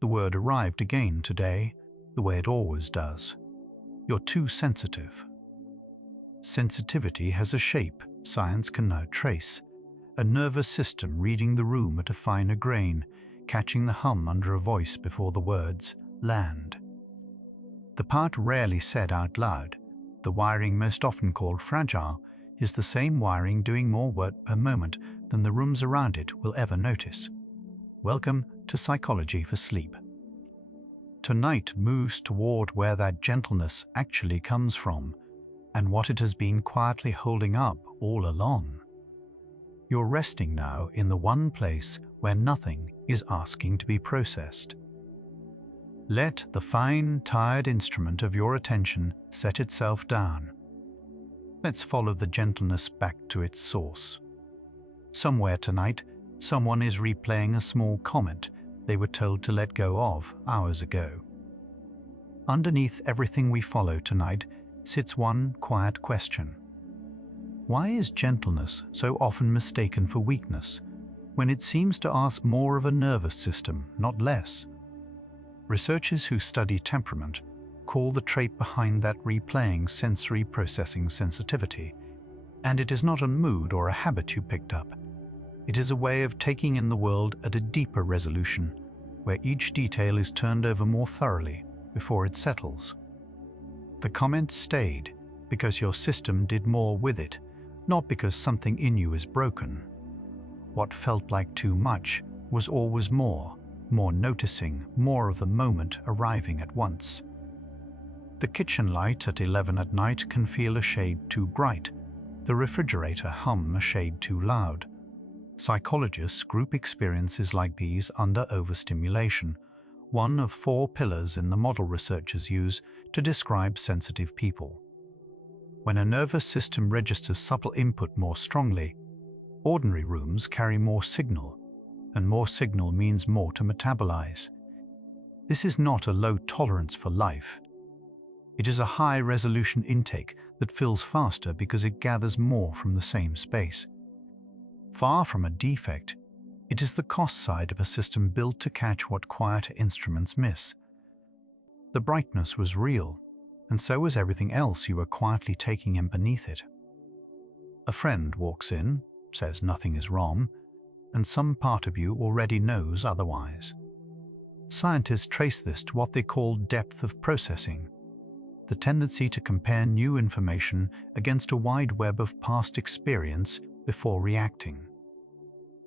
The word arrived again today, the way it always does. You're too sensitive. Sensitivity has a shape science can now trace, a nervous system reading the room at a finer grain, catching the hum under a voice before the words land. The part rarely said out loud, the wiring most often called fragile, is the same wiring doing more work per moment than the rooms around it will ever notice. Welcome to Psychology for Sleep. Tonight moves toward where that gentleness actually comes from and what it has been quietly holding up all along. You're resting now in the one place where nothing is asking to be processed. Let the fine, tired instrument of your attention set itself down. Let's follow the gentleness back to its source. Somewhere tonight, someone is replaying a small comment they were told to let go of hours ago. Underneath everything we follow tonight sits one quiet question. Why is gentleness so often mistaken for weakness, when it seems to ask more of a nervous system, not less? Researchers who study temperament call the trait behind that replaying sensory processing sensitivity, and it is not a mood or a habit you picked up. It is a way of taking in the world at a deeper resolution, where each detail is turned over more thoroughly before it settles. The comment stayed because your system did more with it, not because something in you is broken. What felt like too much was always more noticing, more of the moment arriving at once. The kitchen light at 11 at night can feel a shade too bright, the refrigerator hum a shade too loud. Psychologists group experiences like these under overstimulation, one of 4 pillars in the model researchers use to describe sensitive people. When a nervous system registers subtle input more strongly, ordinary rooms carry more signal, and more signal means more to metabolize. This is not a low tolerance for life. It is a high-resolution intake that fills faster because it gathers more from the same space. Far from a defect, it is the cost side of a system built to catch what quieter instruments miss. The brightness was real, and so was everything else you were quietly taking in beneath it. A friend walks in, says nothing is wrong, and some part of you already knows otherwise. Scientists trace this to what they call depth of processing, the tendency to compare new information against a wide web of past experience before reacting.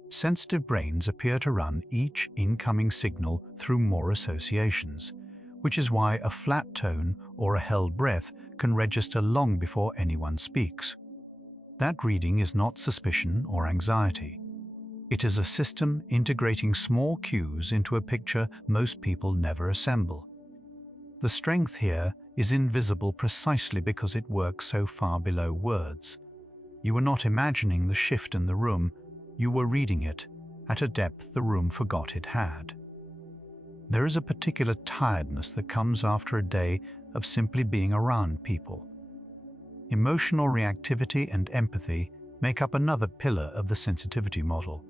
Sensitive brains appear to run each incoming signal through more associations, which is why a flat tone or a held breath can register long before anyone speaks. That reading is not suspicion or anxiety. It is a system integrating small cues into a picture most people never assemble. The strength here is invisible precisely because it works so far below words. You were not imagining the shift in the room, you were reading it at a depth the room forgot it had. There is a particular tiredness that comes after a day of simply being around people. Emotional reactivity and empathy make up another pillar of the sensitivity model,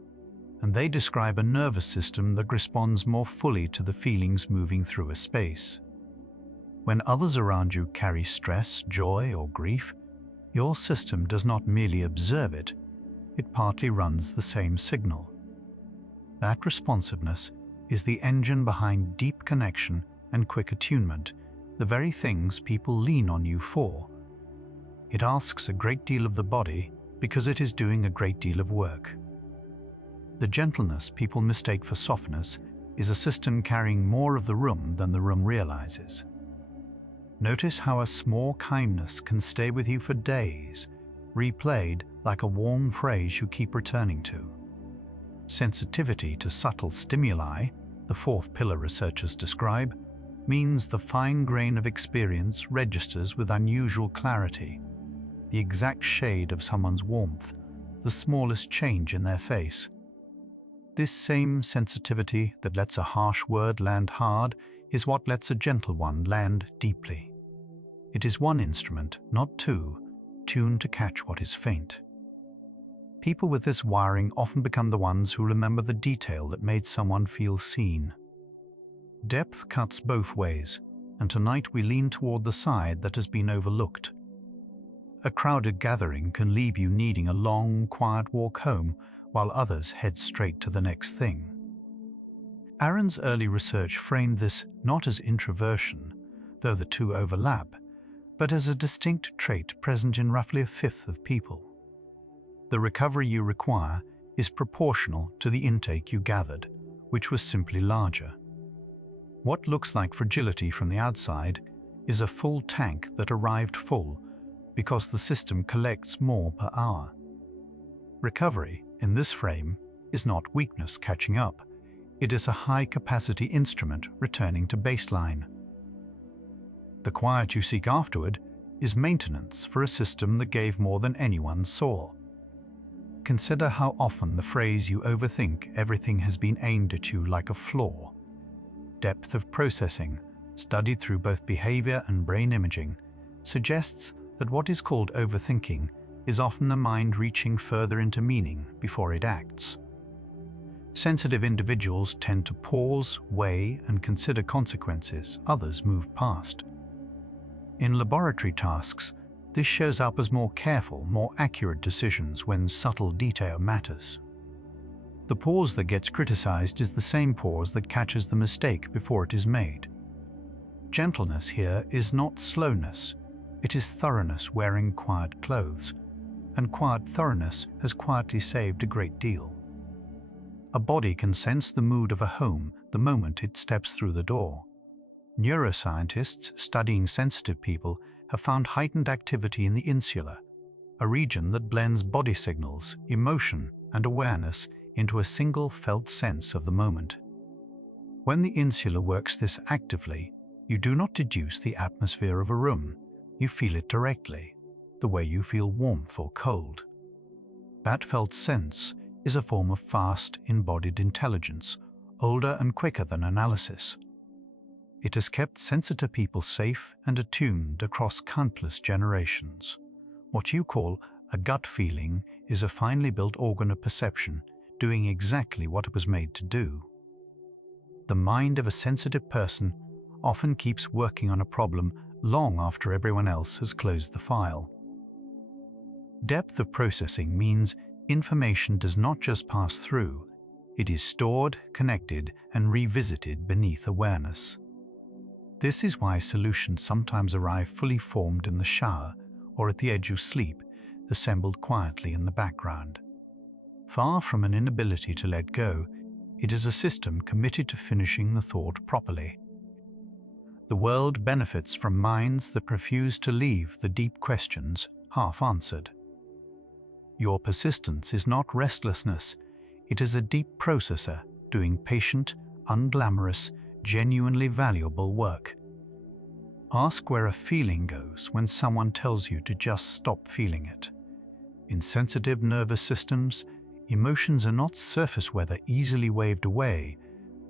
and they describe a nervous system that responds more fully to the feelings moving through a space. When others around you carry stress, joy, or grief, your system does not merely observe it, it partly runs the same signal. That responsiveness is the engine behind deep connection and quick attunement, the very things people lean on you for. It asks a great deal of the body because it is doing a great deal of work. The gentleness people mistake for softness is a system carrying more of the room than the room realizes. Notice how a small kindness can stay with you for days, replayed like a warm phrase you keep returning to. Sensitivity to subtle stimuli, the 4th pillar researchers describe, means the fine grain of experience registers with unusual clarity, the exact shade of someone's warmth, the smallest change in their face. This same sensitivity that lets a harsh word land hard is what lets a gentle one land deeply. It is one instrument, not 2, tuned to catch what is faint. People with this wiring often become the ones who remember the detail that made someone feel seen. Depth cuts both ways, and tonight we lean toward the side that has been overlooked. A crowded gathering can leave you needing a long, quiet walk home, while others head straight to the next thing. Aaron's early research framed this not as introversion, though the two overlap, but as a distinct trait present in roughly a fifth of people. The recovery you require is proportional to the intake you gathered, which was simply larger. What looks like fragility from the outside is a full tank that arrived full because the system collects more per hour. Recovery, in this frame, is not weakness catching up. It is a high-capacity instrument returning to baseline. The quiet you seek afterward is maintenance for a system that gave more than anyone saw. Consider how often the phrase "you overthink everything" has been aimed at you like a flaw. Depth of processing, studied through both behavior and brain imaging, suggests that what is called overthinking is often the mind reaching further into meaning before it acts. Sensitive individuals tend to pause, weigh, and consider consequences others move past. In laboratory tasks, this shows up as more careful, more accurate decisions when subtle detail matters. The pause that gets criticized is the same pause that catches the mistake before it is made. Gentleness here is not slowness, it is thoroughness wearing quiet clothes, and quiet thoroughness has quietly saved a great deal. A body can sense the mood of a home the moment it steps through the door. Neuroscientists studying sensitive people have found heightened activity in the insula, a region that blends body signals, emotion, and awareness into a single felt sense of the moment. When the insula works this actively, you do not deduce the atmosphere of a room, you feel it directly, the way you feel warmth or cold. That felt sense is a form of fast, embodied intelligence, older and quicker than analysis. It has kept sensitive people safe and attuned across countless generations. What you call a gut feeling is a finely built organ of perception doing exactly what it was made to do. The mind of a sensitive person often keeps working on a problem long after everyone else has closed the file. Depth of processing means information does not just pass through, it is stored, connected, and revisited beneath awareness. This is why solutions sometimes arrive fully formed in the shower or at the edge of sleep, assembled quietly in the background. Far from an inability to let go, it is a system committed to finishing the thought properly. The world benefits from minds that refuse to leave the deep questions half-answered. Your persistence is not restlessness, it is a deep processor doing patient, unglamorous, genuinely valuable work. Ask where a feeling goes when someone tells you to just stop feeling it. In sensitive nervous systems, emotions are not surface weather easily waved away,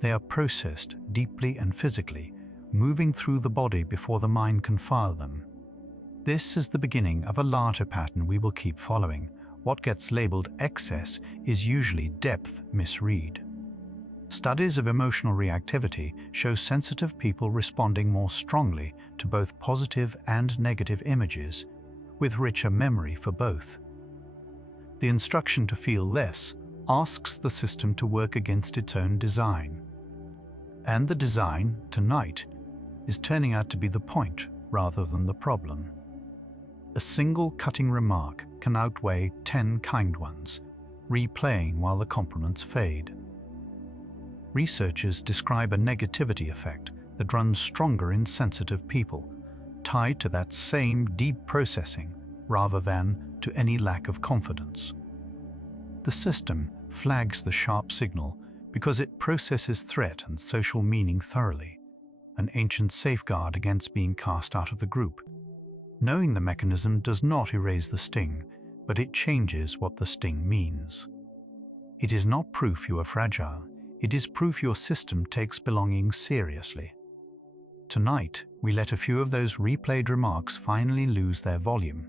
they are processed deeply and physically, moving through the body before the mind can file them. This is the beginning of a larger pattern we will keep following. What gets labeled excess is usually depth misread. Studies of emotional reactivity show sensitive people responding more strongly to both positive and negative images, with richer memory for both. The instruction to feel less asks the system to work against its own design. And the design, tonight, is turning out to be the point rather than the problem. A single cutting remark can outweigh 10 kind ones, replaying while the compliments fade. Researchers describe a negativity effect that runs stronger in sensitive people, tied to that same deep processing rather than to any lack of confidence. The system flags the sharp signal because it processes threat and social meaning thoroughly, an ancient safeguard against being cast out of the group. Knowing the mechanism does not erase the sting, but it changes what the sting means. It is not proof you are fragile, it is proof your system takes belonging seriously. Tonight, we let a few of those replayed remarks finally lose their volume.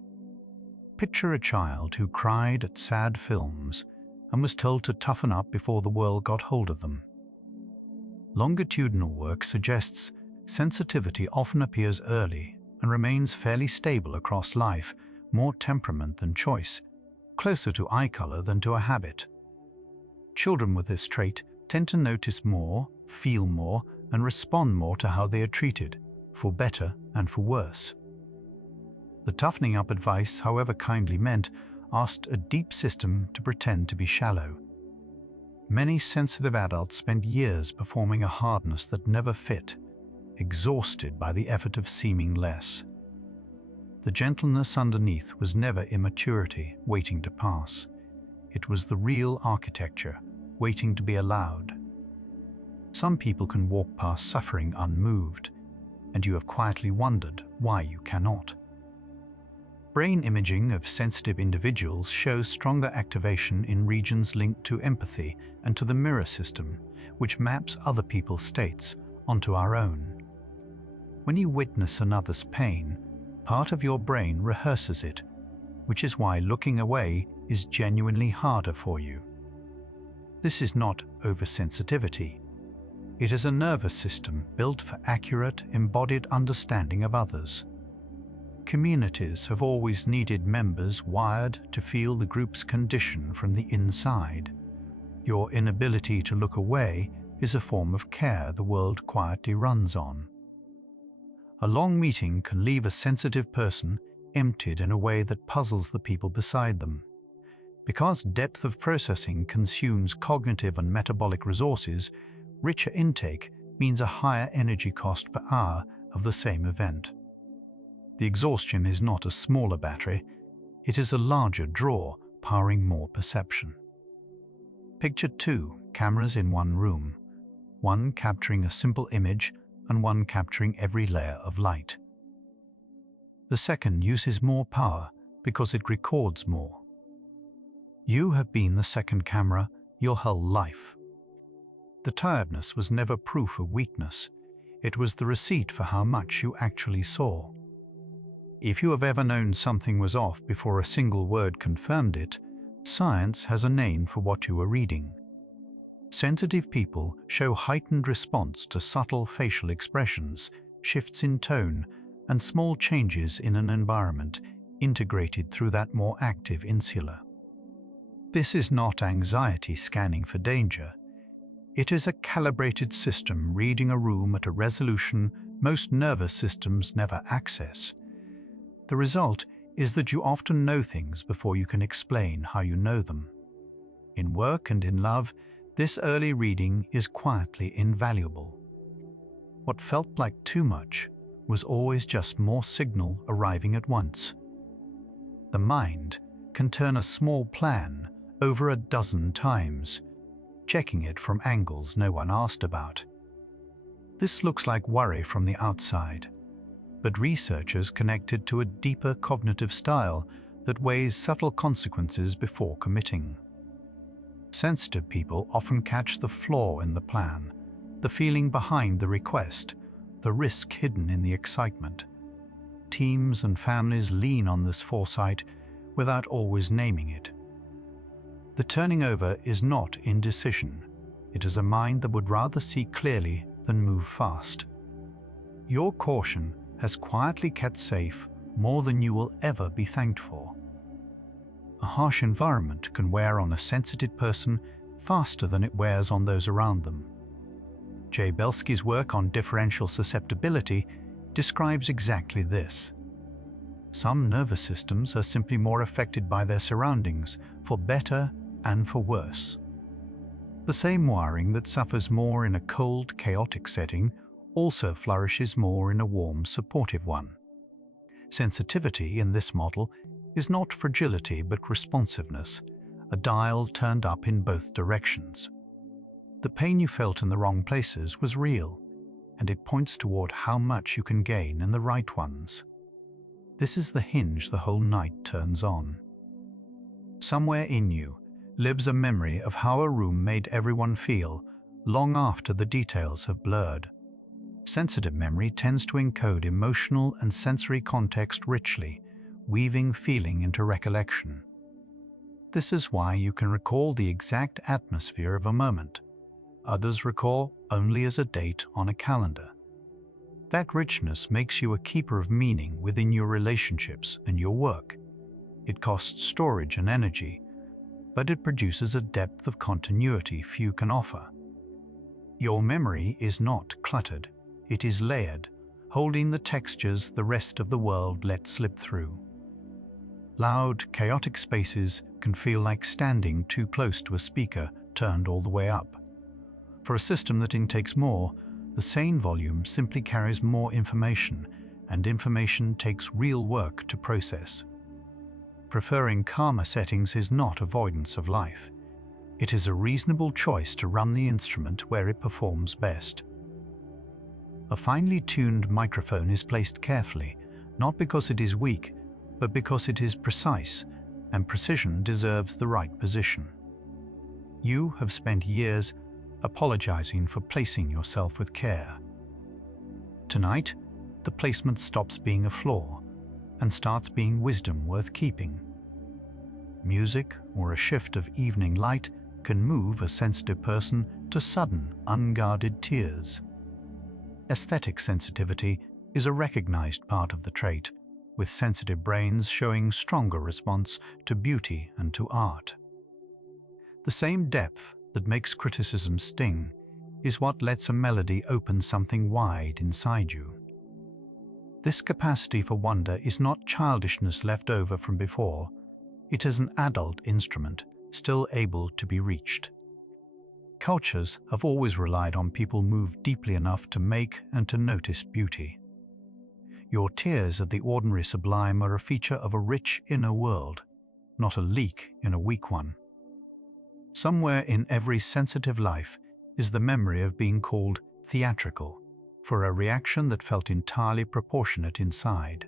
Picture a child who cried at sad films and was told to toughen up before the world got hold of them. Longitudinal work suggests sensitivity often appears early and remains fairly stable across life, more temperament than choice, closer to eye color than to a habit. Children with this trait tend to notice more, feel more, and respond more to how they are treated, for better and for worse. The toughening up advice, however kindly meant, asked a deep system to pretend to be shallow. Many sensitive adults spend years performing a hardness that never fit, exhausted by the effort of seeming less. The gentleness underneath was never immaturity waiting to pass. It was the real architecture waiting to be allowed. Some people can walk past suffering unmoved, and you have quietly wondered why you cannot. Brain imaging of sensitive individuals shows stronger activation in regions linked to empathy and to the mirror system, which maps other people's states onto our own. When you witness another's pain, part of your brain rehearses it, which is why looking away is genuinely harder for you. This is not oversensitivity. It is a nervous system built for accurate, embodied understanding of others. Communities have always needed members wired to feel the group's condition from the inside. Your inability to look away is a form of care the world quietly runs on. A long meeting can leave a sensitive person emptied in a way that puzzles the people beside them. Because depth of processing consumes cognitive and metabolic resources, richer intake means a higher energy cost per hour of the same event. The exhaustion is not a smaller battery, it is a larger draw powering more perception. Picture two cameras in one room, one capturing a simple image and one capturing every layer of light. The second uses more power because it records more. You have been the second camera your whole life. The tiredness was never proof of weakness, it was the receipt for how much you actually saw. If you have ever known something was off before a single word confirmed it, science has a name for what you are reading. Sensitive people show heightened response to subtle facial expressions, shifts in tone, and small changes in an environment integrated through that more active insula. This is not anxiety scanning for danger. It is a calibrated system reading a room at a resolution most nervous systems never access. The result is that you often know things before you can explain how you know them. In work and in love, this early reading is quietly invaluable. What felt like too much was always just more signal arriving at once. The mind can turn a small plan over a dozen times, checking it from angles no one asked about. This looks like worry from the outside, but researchers connected to a deeper cognitive style that weighs subtle consequences before committing. Sensitive people often catch the flaw in the plan, the feeling behind the request, the risk hidden in the excitement. Teams and families lean on this foresight without always naming it. The turning over is not indecision. It is a mind that would rather see clearly than move fast. Your caution has quietly kept safe more than you will ever be thanked for. A harsh environment can wear on a sensitive person faster than it wears on those around them. Jay Belsky's work on differential susceptibility describes exactly this. Some nervous systems are simply more affected by their surroundings, for better and for worse. The same wiring that suffers more in a cold, chaotic setting also flourishes more in a warm, supportive one. Sensitivity in this model is not fragility but responsiveness, a dial turned up in both directions. The pain you felt in the wrong places was real, and it points toward how much you can gain in the right ones. This is the hinge the whole night turns on. Somewhere in you lives a memory of how a room made everyone feel long after the details have blurred. Sensitive memory tends to encode emotional and sensory context richly, weaving feeling into recollection. This is why you can recall the exact atmosphere of a moment. Others recall only as a date on a calendar. That richness makes you a keeper of meaning within your relationships and your work. It costs storage and energy, but it produces a depth of continuity few can offer. Your memory is not cluttered, it is layered, holding the textures the rest of the world lets slip through. Loud, chaotic spaces can feel like standing too close to a speaker turned all the way up. For a system that intakes more, the sane volume simply carries more information, and information takes real work to process. Preferring calmer settings is not avoidance of life. It is a reasonable choice to run the instrument where it performs best. A finely tuned microphone is placed carefully, not because it is weak, but because it is precise, and precision deserves the right position. You have spent years apologizing for placing yourself with care. Tonight, the placement stops being a flaw and starts being wisdom worth keeping. Music or a shift of evening light can move a sensitive person to sudden, unguarded tears. Aesthetic sensitivity is a recognized part of the trait, with sensitive brains showing stronger response to beauty and to art. The same depth that makes criticism sting is what lets a melody open something wide inside you. This capacity for wonder is not childishness left over from before. It is an adult instrument, still able to be reached. Cultures have always relied on people moved deeply enough to make and to notice beauty. Your tears at the ordinary sublime are a feature of a rich inner world, not a leak in a weak one. Somewhere in every sensitive life is the memory of being called theatrical, for a reaction that felt entirely proportionate inside.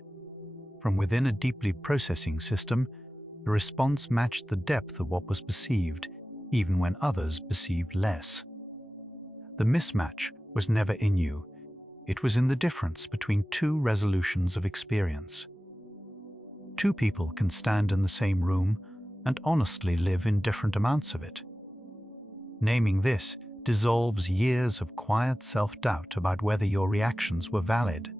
From within a deeply processing system, the response matched the depth of what was perceived, even when others perceived less. The mismatch was never in you. It was in the difference between two resolutions of experience. Two people can stand in the same room and honestly live in different amounts of it. Naming this dissolves years of quiet self-doubt about whether your reactions were valid.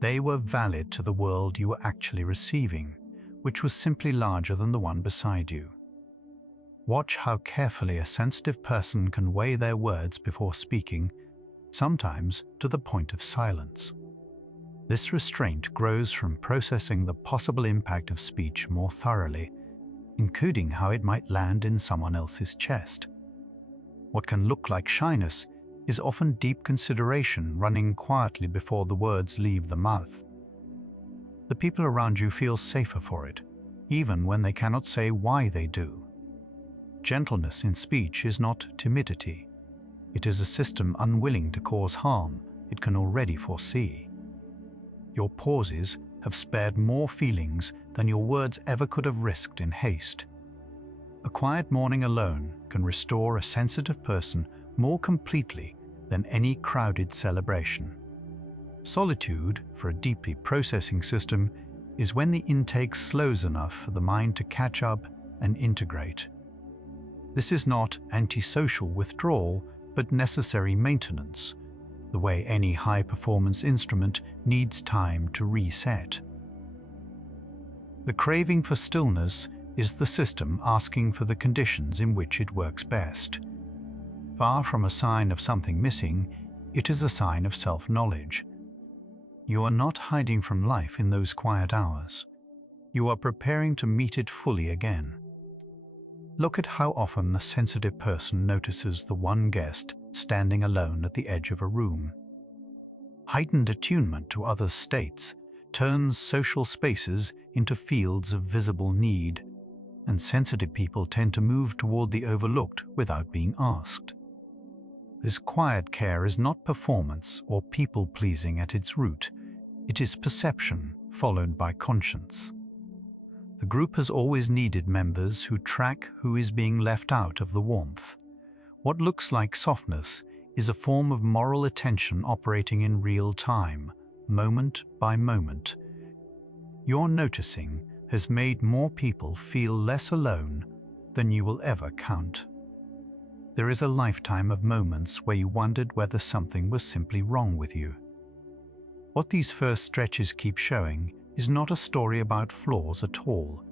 They were valid to the world you were actually receiving, which was simply larger than the one beside you. Watch how carefully a sensitive person can weigh their words before speaking, sometimes to the point of silence. This restraint grows from processing the possible impact of speech more thoroughly, including how it might land in someone else's chest. What can look like shyness is often deep consideration running quietly before the words leave the mouth. The people around you feel safer for it, even when they cannot say why they do. Gentleness in speech is not timidity. It is a system unwilling to cause harm it can already foresee. Your pauses have spared more feelings than your words ever could have risked in haste. A quiet morning alone can restore a sensitive person more completely than any crowded celebration. Solitude, for a deeply processing system, is when the intake slows enough for the mind to catch up and integrate. This is not antisocial withdrawal, but necessary maintenance, the way any high-performance instrument needs time to reset. The craving for stillness is the system asking for the conditions in which it works best. Far from a sign of something missing, it is a sign of self-knowledge. You are not hiding from life in those quiet hours. You are preparing to meet it fully again. Look at how often a sensitive person notices the one guest standing alone at the edge of a room. Heightened attunement to others' states turns social spaces into fields of visible need, and sensitive people tend to move toward the overlooked without being asked. This quiet care is not performance or people-pleasing at its root. It is perception followed by conscience. The group has always needed members who track who is being left out of the warmth. What looks like softness is a form of moral attention operating in real time, moment by moment. Your noticing has made more people feel less alone than you will ever count. there is a lifetime of moments where you wondered whether something was simply wrong with you. What these first stretches keep showing is not a story about flaws at all.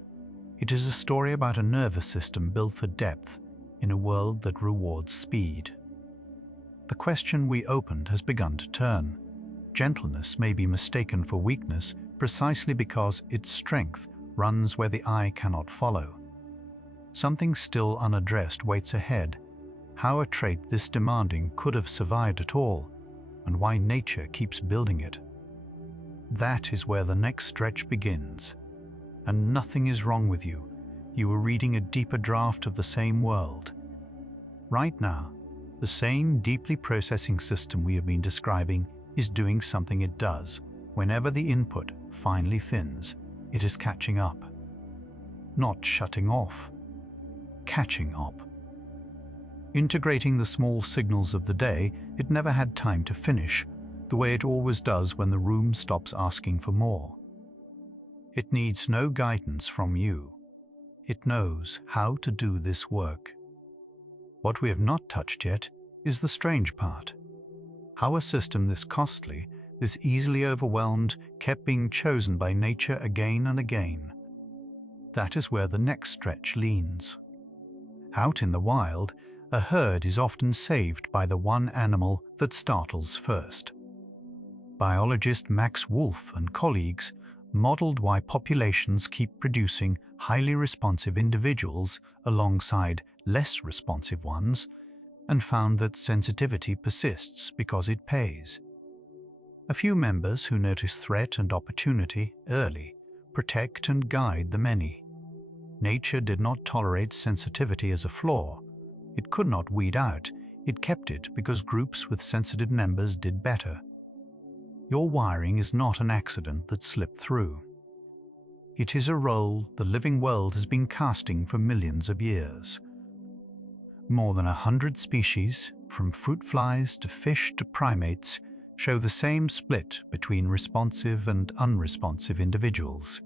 It is a story about a nervous system built for depth in a world that rewards speed. The question we opened has begun to turn. Gentleness may be mistaken for weakness precisely because its strength runs where the eye cannot follow. Something still unaddressed waits ahead: how a trait this demanding could have survived at all, and why nature keeps building it. That is where the next stretch begins. And nothing is wrong with you. You are reading a deeper draft of the same world. Right now, the same deeply processing system we have been describing is doing something it does. Whenever the input finally thins, it is catching up. Not shutting off, catching up. Integrating the small signals of the day, it never had time to finish, the way it always does when the room stops asking for more. It needs no guidance from you. It knows how to do this work. What we have not touched yet is the strange part. How a system this costly, this easily overwhelmed, kept being chosen by nature again and again. That is where the next stretch leans. Out in the wild, a herd is often saved by the one animal that startles first. Biologist Max Wolf and colleagues modeled why populations keep producing highly responsive individuals alongside less responsive ones, and found that sensitivity persists because it pays. A few members who notice threat and opportunity early protect and guide the many. Nature did not tolerate sensitivity as a flaw. It could not weed out, it kept it because groups with sensitive members did better. Your wiring is not an accident that slipped through. It is a role the living world has been casting for millions of years. More than 100 species, from fruit flies to fish to primates, show the same split between responsive and unresponsive individuals.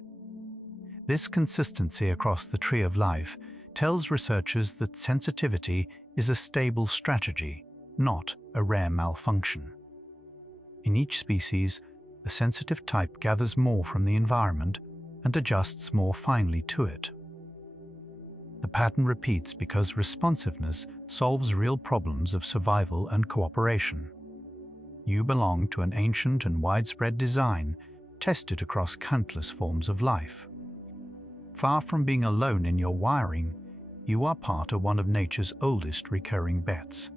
This consistency across the tree of life tells researchers that sensitivity is a stable strategy, not a rare malfunction. In each species, the sensitive type gathers more from the environment and adjusts more finely to it. The pattern repeats because responsiveness solves real problems of survival and cooperation. You belong to an ancient and widespread design tested across countless forms of life. Far from being alone in your wiring, you are part of one of nature's oldest recurring bets.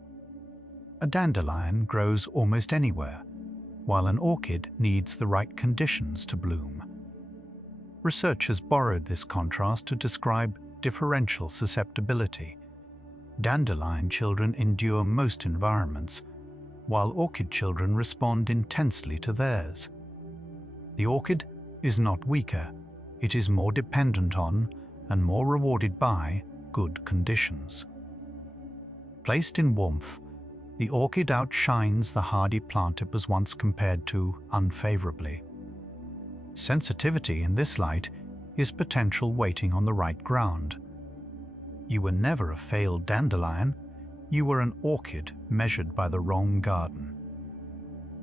A dandelion grows almost anywhere, while an orchid needs the right conditions to bloom. Researchers borrowed this contrast to describe differential susceptibility. Dandelion children endure most environments, while orchid children respond intensely to theirs. The orchid is not weaker, it is more dependent on and more rewarded by good conditions. Placed in warmth, the orchid outshines the hardy plant it was once compared to unfavorably. Sensitivity in this light is potential waiting on the right ground. You were never a failed dandelion, you were an orchid measured by the wrong garden.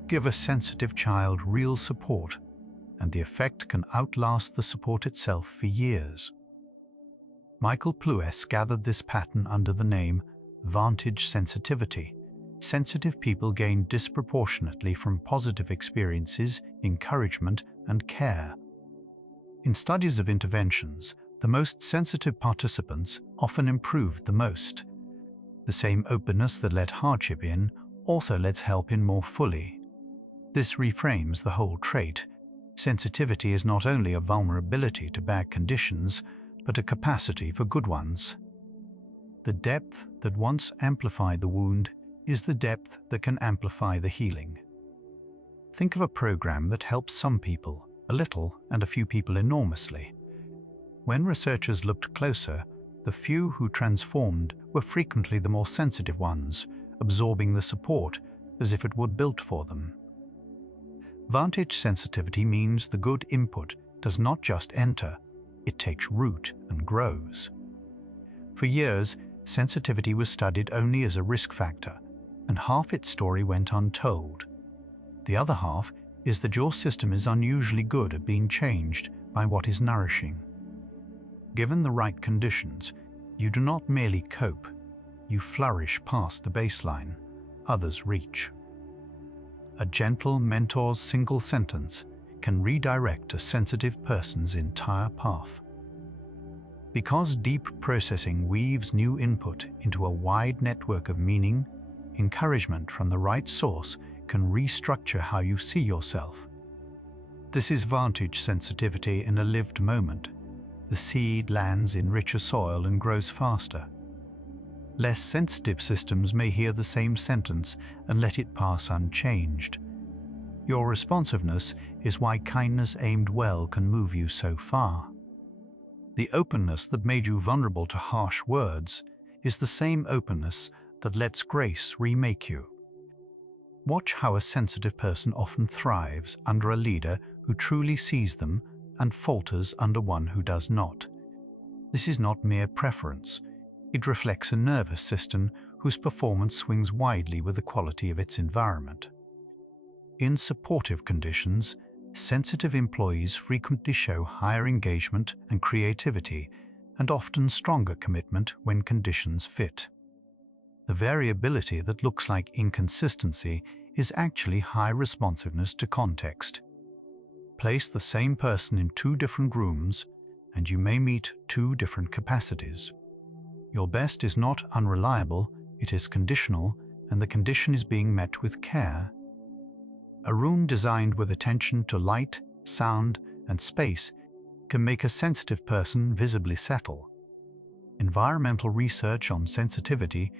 Give a sensitive child real support, and the effect can outlast the support itself for years. Michael Pluess gathered this pattern under the name Vantage sensitivity. Sensitive people gain disproportionately from positive experiences, encouragement, and care. In studies of interventions, the most sensitive participants often improved the most. The same openness that let hardship in also lets help in more fully. This reframes the whole trait. Sensitivity is not only a vulnerability to bad conditions, but a capacity for good ones. The depth that once amplified the wound is the depth that can amplify the healing. Think of a program that helps some people a little and a few people enormously. When researchers looked closer, the few who transformed were frequently the more sensitive ones, absorbing the support as if it were built for them. Vantage sensitivity means the good input does not just enter, it takes root and grows. For years, sensitivity was studied only as a risk factor, and half its story went untold. The other half is that your system is unusually good at being changed by what is nourishing. Given the right conditions, you do not merely cope, you flourish past the baseline others reach. A gentle mentor's single sentence can redirect a sensitive person's entire path. Because deep processing weaves new input into a wide network of meaning, encouragement from the right source can restructure how you see yourself. This is Vantage sensitivity in a lived moment. The seed lands in richer soil and grows faster. Less sensitive systems may hear the same sentence and let it pass unchanged. Your responsiveness is why kindness aimed well can move you so far. The openness that made you vulnerable to harsh words is the same openness that lets grace remake you. Watch how a sensitive person often thrives under a leader who truly sees them and falters under one who does not. This is not mere preference. It reflects a nervous system whose performance swings widely with the quality of its environment. In supportive conditions, sensitive employees frequently show higher engagement and creativity, and often stronger commitment when conditions fit. The variability that looks like inconsistency is actually high responsiveness to context. Place the same person in two different rooms, and you may meet two different capacities. Your best is not unreliable, it is conditional, and the condition is being met with care. A room designed with attention to light, sound, and space can make a sensitive person visibly settle. Environmental research on sensitivity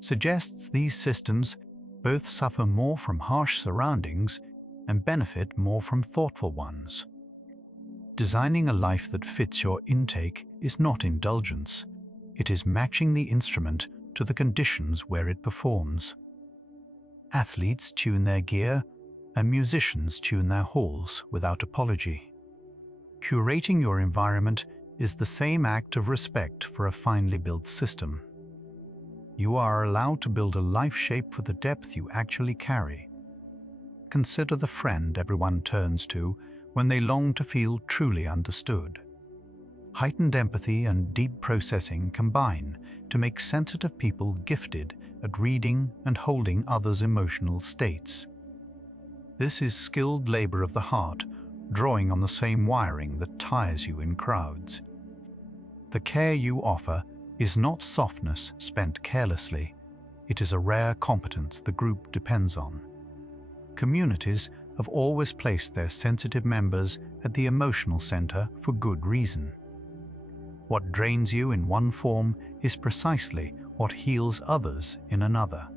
suggests these systems both suffer more from harsh surroundings and benefit more from thoughtful ones. Designing a life that fits your intake is not indulgence. It is matching the instrument to the conditions where it performs. Athletes tune their gear, and musicians tune their halls without apology. Curating your environment is the same act of respect for a finely built system. You are allowed to build a life shape for the depth you actually carry. Consider the friend everyone turns to when they long to feel truly understood. Heightened empathy and deep processing combine to make sensitive people gifted at reading and holding others' emotional states. This is skilled labor of the heart, drawing on the same wiring that tires you in crowds. The care you offer is not softness spent carelessly. It is a rare competence the group depends on. Communities have always placed their sensitive members at the emotional center for good reason. What drains you in one form is precisely what heals others in another.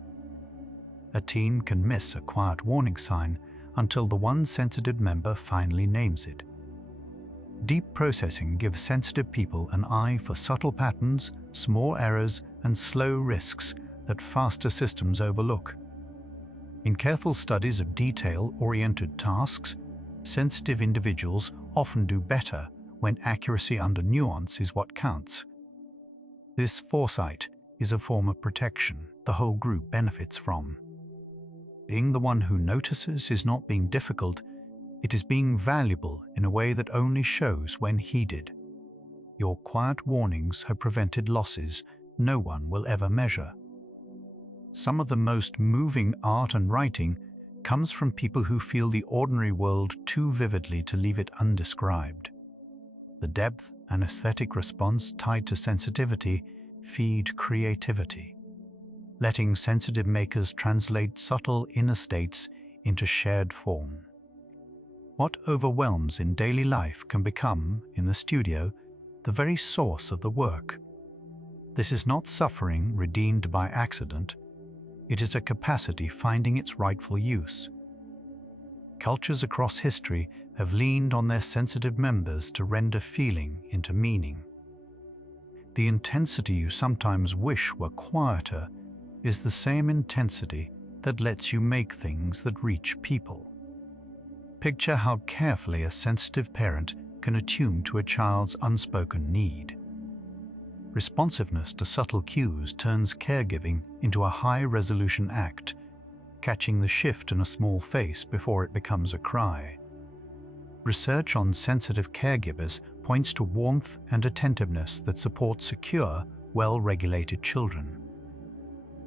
A teen can miss a quiet warning sign until the one sensitive member finally names it. Deep processing gives sensitive people an eye for subtle patterns, small errors, and slow risks that faster systems overlook. In careful studies of detail-oriented tasks, sensitive individuals often do better when accuracy under nuance is what counts. This foresight is a form of protection the whole group benefits from. Being the one who notices is not being difficult, it is being valuable in a way that only shows when heeded. Your quiet warnings have prevented losses no one will ever measure. Some of the most moving art and writing comes from people who feel the ordinary world too vividly to leave it undescribed. The depth and aesthetic response tied to sensitivity feed creativity, letting sensitive makers translate subtle inner states into shared form. What overwhelms in daily life can become, in the studio, the very source of the work. This is not suffering redeemed by accident. It is a capacity finding its rightful use. Cultures across history have leaned on their sensitive members to render feeling into meaning. The intensity you sometimes wish were quieter is the same intensity that lets you make things that reach people. Picture how carefully a sensitive parent can attune to a child's unspoken need. Responsiveness to subtle cues turns caregiving into a high-resolution act, catching the shift in a small face before it becomes a cry. Research on sensitive caregivers points to warmth and attentiveness that support secure, well-regulated children.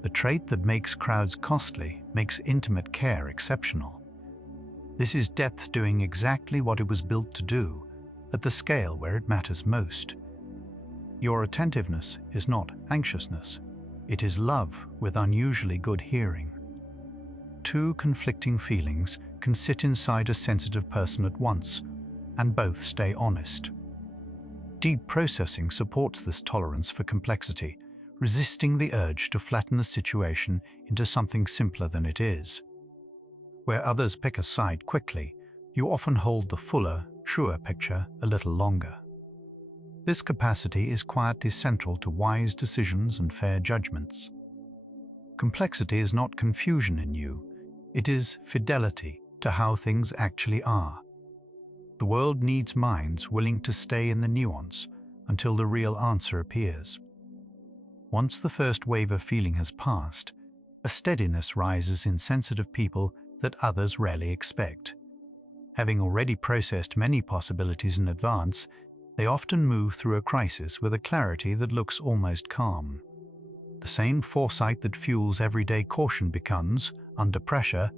The trait that makes crowds costly makes intimate care exceptional. This is depth doing exactly what it was built to do, at the scale where it matters most. Your attentiveness is not anxiousness. It is love with unusually good hearing. Two conflicting feelings can sit inside a sensitive person at once, and both stay honest. Deep processing supports this tolerance for complexity, resisting the urge to flatten the situation into something simpler than it is. Where others pick a side quickly, you often hold the fuller, truer picture a little longer. This capacity is quietly central to wise decisions and fair judgments. Complexity is not confusion in you, it is fidelity to how things actually are. The world needs minds willing to stay in the nuance until the real answer appears. Once the first wave of feeling has passed, a steadiness rises in sensitive people that others rarely expect. Having already processed many possibilities in advance, they often move through a crisis with a clarity that looks almost calm. The same foresight that fuels everyday caution becomes, under pressure,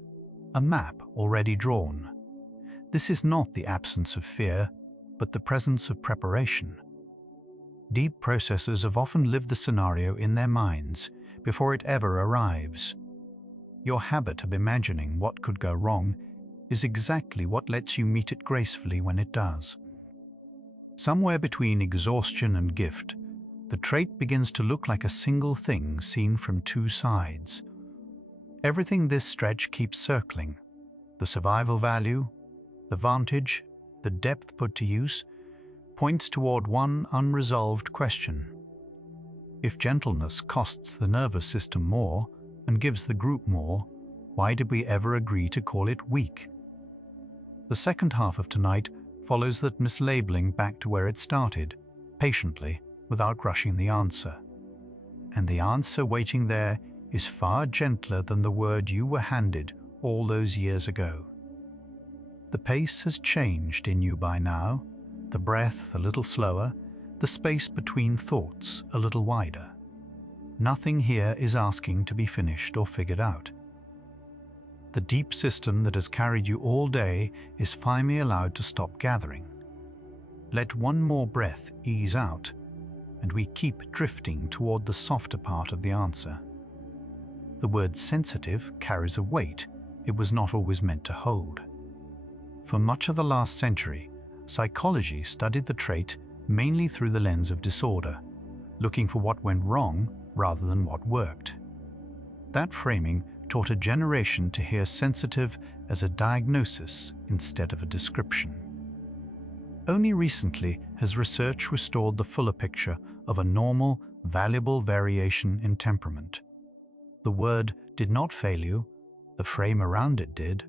a map already drawn. This is not the absence of fear, but the presence of preparation. Deep processors have often lived the scenario in their minds before it ever arrives. Your habit of imagining what could go wrong is exactly what lets you meet it gracefully when it does. Somewhere between exhaustion and gift, the trait begins to look like a single thing seen from two sides. Everything this stretch keeps circling: the survival value, the vantage, the depth put to use, points toward one unresolved question. If gentleness costs the nervous system more and gives the group more, why did we ever agree to call it weak? The second half of tonight follows that mislabeling back to where it started, patiently, without rushing the answer. And the answer waiting there is far gentler than the word you were handed all those years ago. The pace has changed in you by now, the breath a little slower, the space between thoughts a little wider. Nothing here is asking to be finished or figured out. The deep system that has carried you all day is finally allowed to stop gathering. Let one more breath ease out, and we keep drifting toward the softer part of the answer. The word sensitive carries a weight it was not always meant to hold. For much of the last century, psychology studied the trait mainly through the lens of disorder, looking for what went wrong rather than what worked. That framing taught a generation to hear sensitive as a diagnosis instead of a description. Only recently has research restored the fuller picture of a normal, valuable variation in temperament. The word did not fail you, the frame around it did.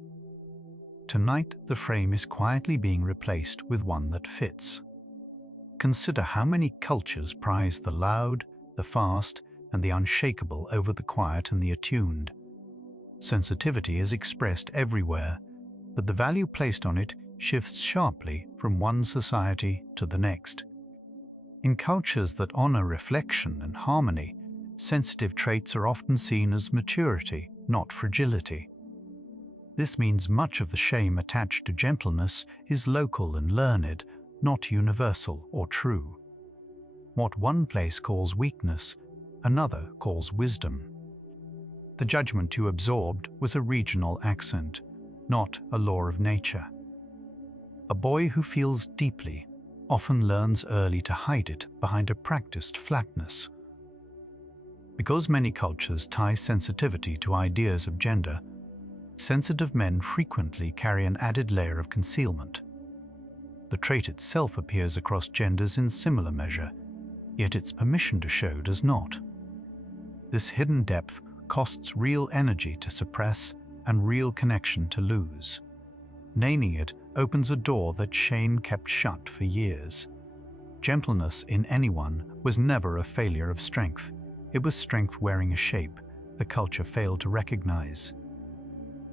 Tonight, the frame is quietly being replaced with one that fits. Consider how many cultures prize the loud, the fast, and the unshakable over the quiet and the attuned. Sensitivity is expressed everywhere, but the value placed on it shifts sharply from one society to the next. In cultures that honor reflection and harmony, sensitive traits are often seen as maturity, not fragility. This means much of the shame attached to gentleness is local and learned, not universal or true. What one place calls weakness, another calls wisdom. The judgment you absorbed was a regional accent, not a law of nature. A boy who feels deeply often learns early to hide it behind a practiced flatness. Because many cultures tie sensitivity to ideas of gender, sensitive men frequently carry an added layer of concealment. The trait itself appears across genders in similar measure, yet its permission to show does not. This hidden depth costs real energy to suppress and real connection to lose. Naming it opens a door that shame kept shut for years. Gentleness in anyone was never a failure of strength. It was strength wearing a shape the culture failed to recognize.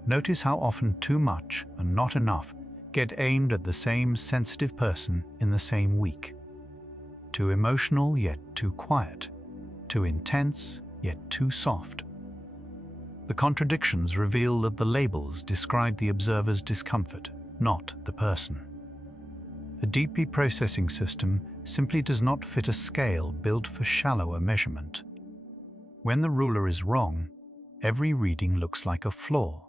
Notice how often too much and not enough get aimed at the same sensitive person in the same week. Too emotional yet too quiet. Too intense yet too soft. The contradictions reveal that the labels describe the observer's discomfort, not the person. A deeply processing system simply does not fit a scale built for shallower measurement. When the ruler is wrong, every reading looks like a flaw.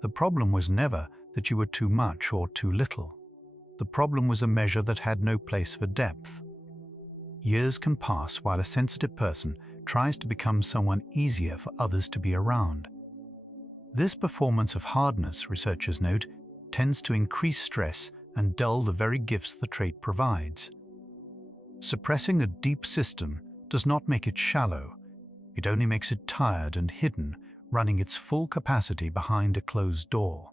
The problem was never that you were too much or too little. The problem was a measure that had no place for depth. Years can pass while a sensitive person tries to become someone easier for others to be around. This performance of hardness, researchers note, tends to increase stress and dull the very gifts the trait provides. Suppressing a deep system does not make it shallow. It only makes it tired and hidden, running its full capacity behind a closed door.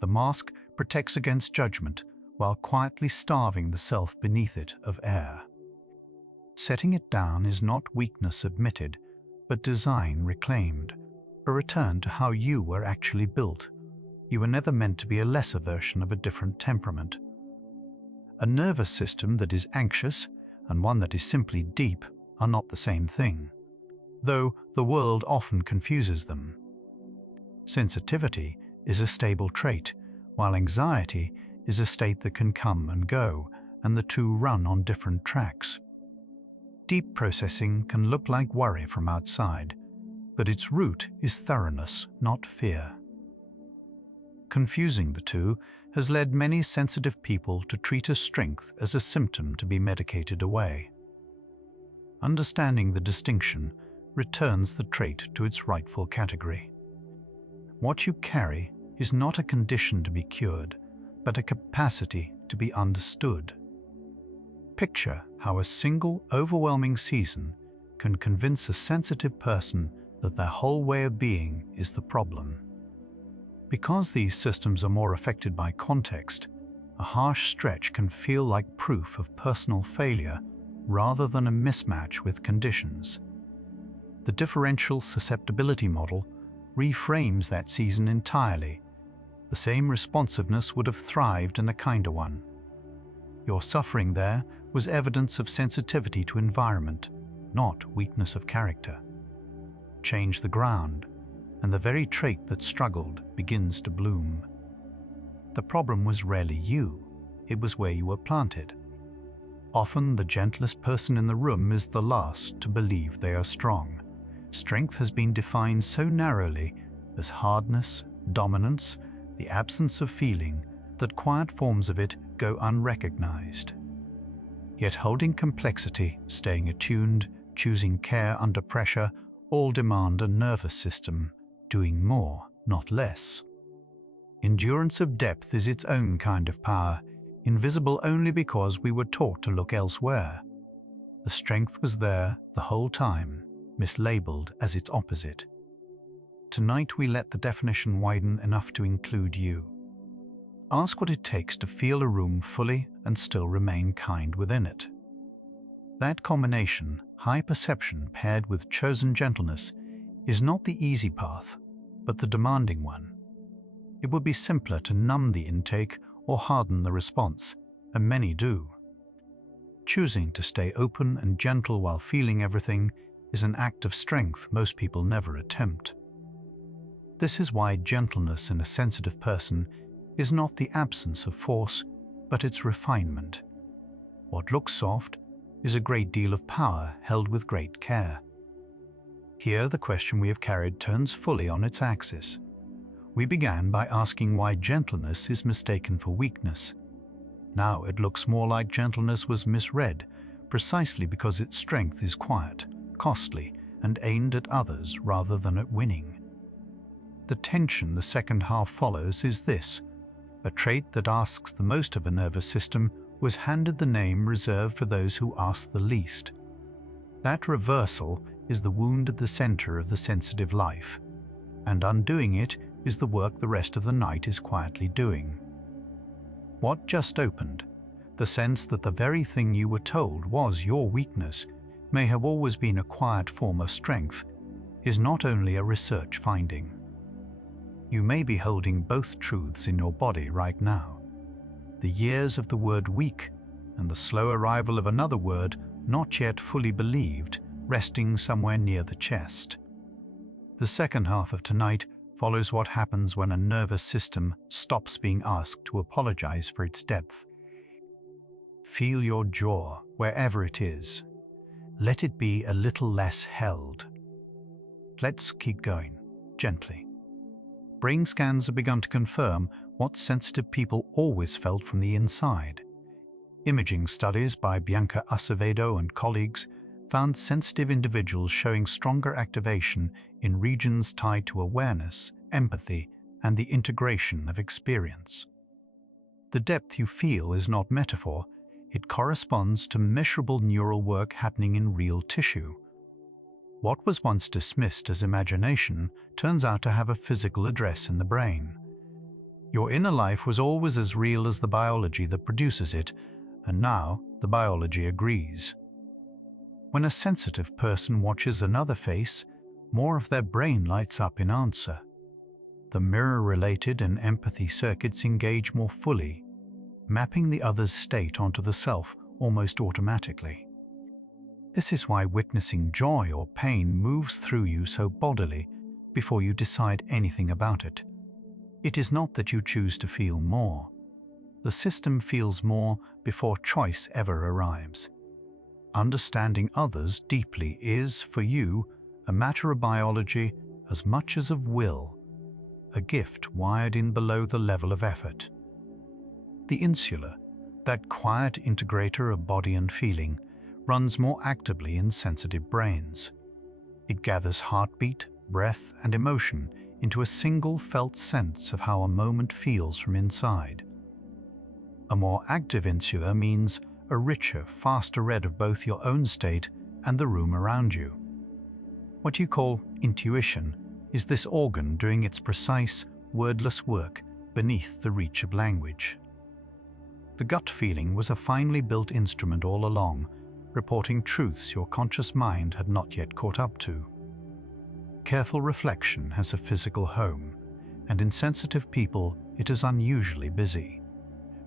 The mask protects against judgment while quietly starving the self beneath it of air. Setting it down is not weakness admitted, but design reclaimed, a return to how you were actually built. You were never meant to be a lesser version of a different temperament. A nervous system that is anxious and one that is simply deep are not the same thing, though the world often confuses them. Sensitivity is a stable trait, while anxiety is a state that can come and go, and the two run on different tracks. Deep processing can look like worry from outside, but its root is thoroughness, not fear. Confusing the two has led many sensitive people to treat a strength as a symptom to be medicated away. Understanding the distinction returns the trait to its rightful category. What you carry is not a condition to be cured, but a capacity to be understood. Picture how a single overwhelming season can convince a sensitive person that their whole way of being is the problem. Because these systems are more affected by context, a harsh stretch can feel like proof of personal failure rather than a mismatch with conditions. The differential susceptibility model reframes that season entirely. The same responsiveness would have thrived in a kinder one. Your suffering there was evidence of sensitivity to environment, not weakness of character. Change the ground, and the very trait that struggled begins to bloom. The problem was rarely you, it was where you were planted. Often the gentlest person in the room is the last to believe they are strong. Strength has been defined so narrowly as hardness, dominance, the absence of feeling, that quiet forms of it go unrecognized. Yet holding complexity, staying attuned, choosing care under pressure, all demand a nervous system, doing more, not less. Endurance of depth is its own kind of power, invisible only because we were taught to look elsewhere. The strength was there the whole time, mislabeled as its opposite. Tonight we let the definition widen enough to include you. Ask what it takes to feel a room fully and still remain kind within it. That combination, high perception paired with chosen gentleness, is not the easy path, but the demanding one. It would be simpler to numb the intake or harden the response, and many do. Choosing to stay open and gentle while feeling everything is an act of strength most people never attempt. This is why gentleness in a sensitive person is not the absence of force, but its refinement. What looks soft is a great deal of power held with great care. Here the question we have carried turns fully on its axis. We began by asking why gentleness is mistaken for weakness. Now it looks more like gentleness was misread, precisely because its strength is quiet, costly, and aimed at others rather than at winning. The tension the second half follows is this: a trait that asks the most of a nervous system was handed the name reserved for those who ask the least. That reversal is the wound at the center of the sensitive life, and undoing it is the work the rest of the night is quietly doing. What just opened? The sense that the very thing you were told was your weakness may have always been a quiet form of strength is not only a research finding. You may be holding both truths in your body right now. The years of the word weak and the slow arrival of another word not yet fully believed resting somewhere near the chest. The second half of tonight follows what happens when a nervous system stops being asked to apologize for its depth. Feel your jaw wherever it is. Let it be a little less held. Let's keep going, gently. Brain scans have begun to confirm what sensitive people always felt from the inside. Imaging studies by Bianca Acevedo and colleagues found sensitive individuals showing stronger activation in regions tied to awareness, empathy, and the integration of experience. The depth you feel is not metaphor, it corresponds to measurable neural work happening in real tissue. What was once dismissed as imagination turns out to have a physical address in the brain. Your inner life was always as real as the biology that produces it, and now the biology agrees. When a sensitive person watches another face, more of their brain lights up in answer. The mirror-related and empathy circuits engage more fully, mapping the other's state onto the self almost automatically. This is why witnessing joy or pain moves through you so bodily before you decide anything about it. It is not that you choose to feel more. The system feels more before choice ever arrives. Understanding others deeply is, for you, a matter of biology as much as of will, a gift wired in below the level of effort. The insula, that quiet integrator of body and feeling, runs more actively in sensitive brains. It gathers heartbeat, breath, and emotion into a single felt sense of how a moment feels from inside. A more active insula means a richer, faster read of both your own state and the room around you. What you call intuition is this organ doing its precise, wordless work beneath the reach of language. The gut feeling was a finely built instrument all along, reporting truths your conscious mind had not yet caught up to. Careful reflection has a physical home, and in sensitive people it is unusually busy.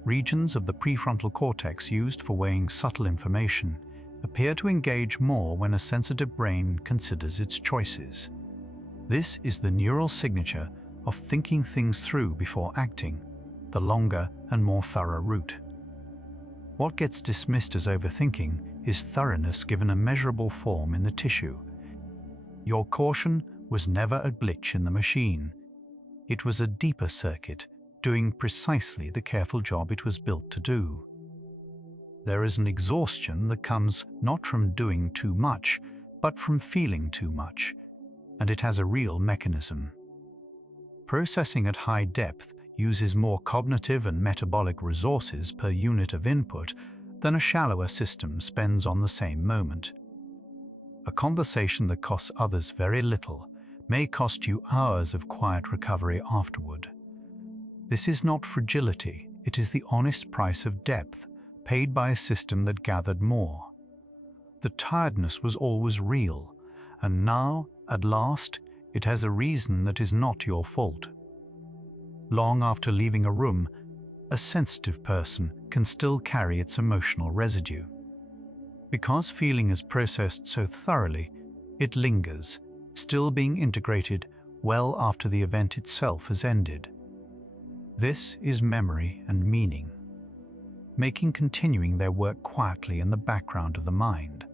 Regions of the prefrontal cortex used for weighing subtle information appear to engage more when a sensitive brain considers its choices. This is the neural signature of thinking things through before acting, the longer and more thorough route. What gets dismissed as overthinking is thoroughness given a measurable form in the tissue. Your caution was never a glitch in the machine. It was a deeper circuit, doing precisely the careful job it was built to do. There is an exhaustion that comes not from doing too much, but from feeling too much, and it has a real mechanism. Processing at high depth uses more cognitive and metabolic resources per unit of input than a shallower system spends on the same moment. A conversation that costs others very little may cost you hours of quiet recovery afterward. This is not fragility, it is the honest price of depth, paid by a system that gathered more. The tiredness was always real, and now, at last, it has a reason that is not your fault. Long after leaving a room, a sensitive person can still carry its emotional residue. Because feeling is processed so thoroughly, it lingers, still being integrated well after the event itself has ended. This is memory and meaning, making continuing their work quietly in the background of the mind.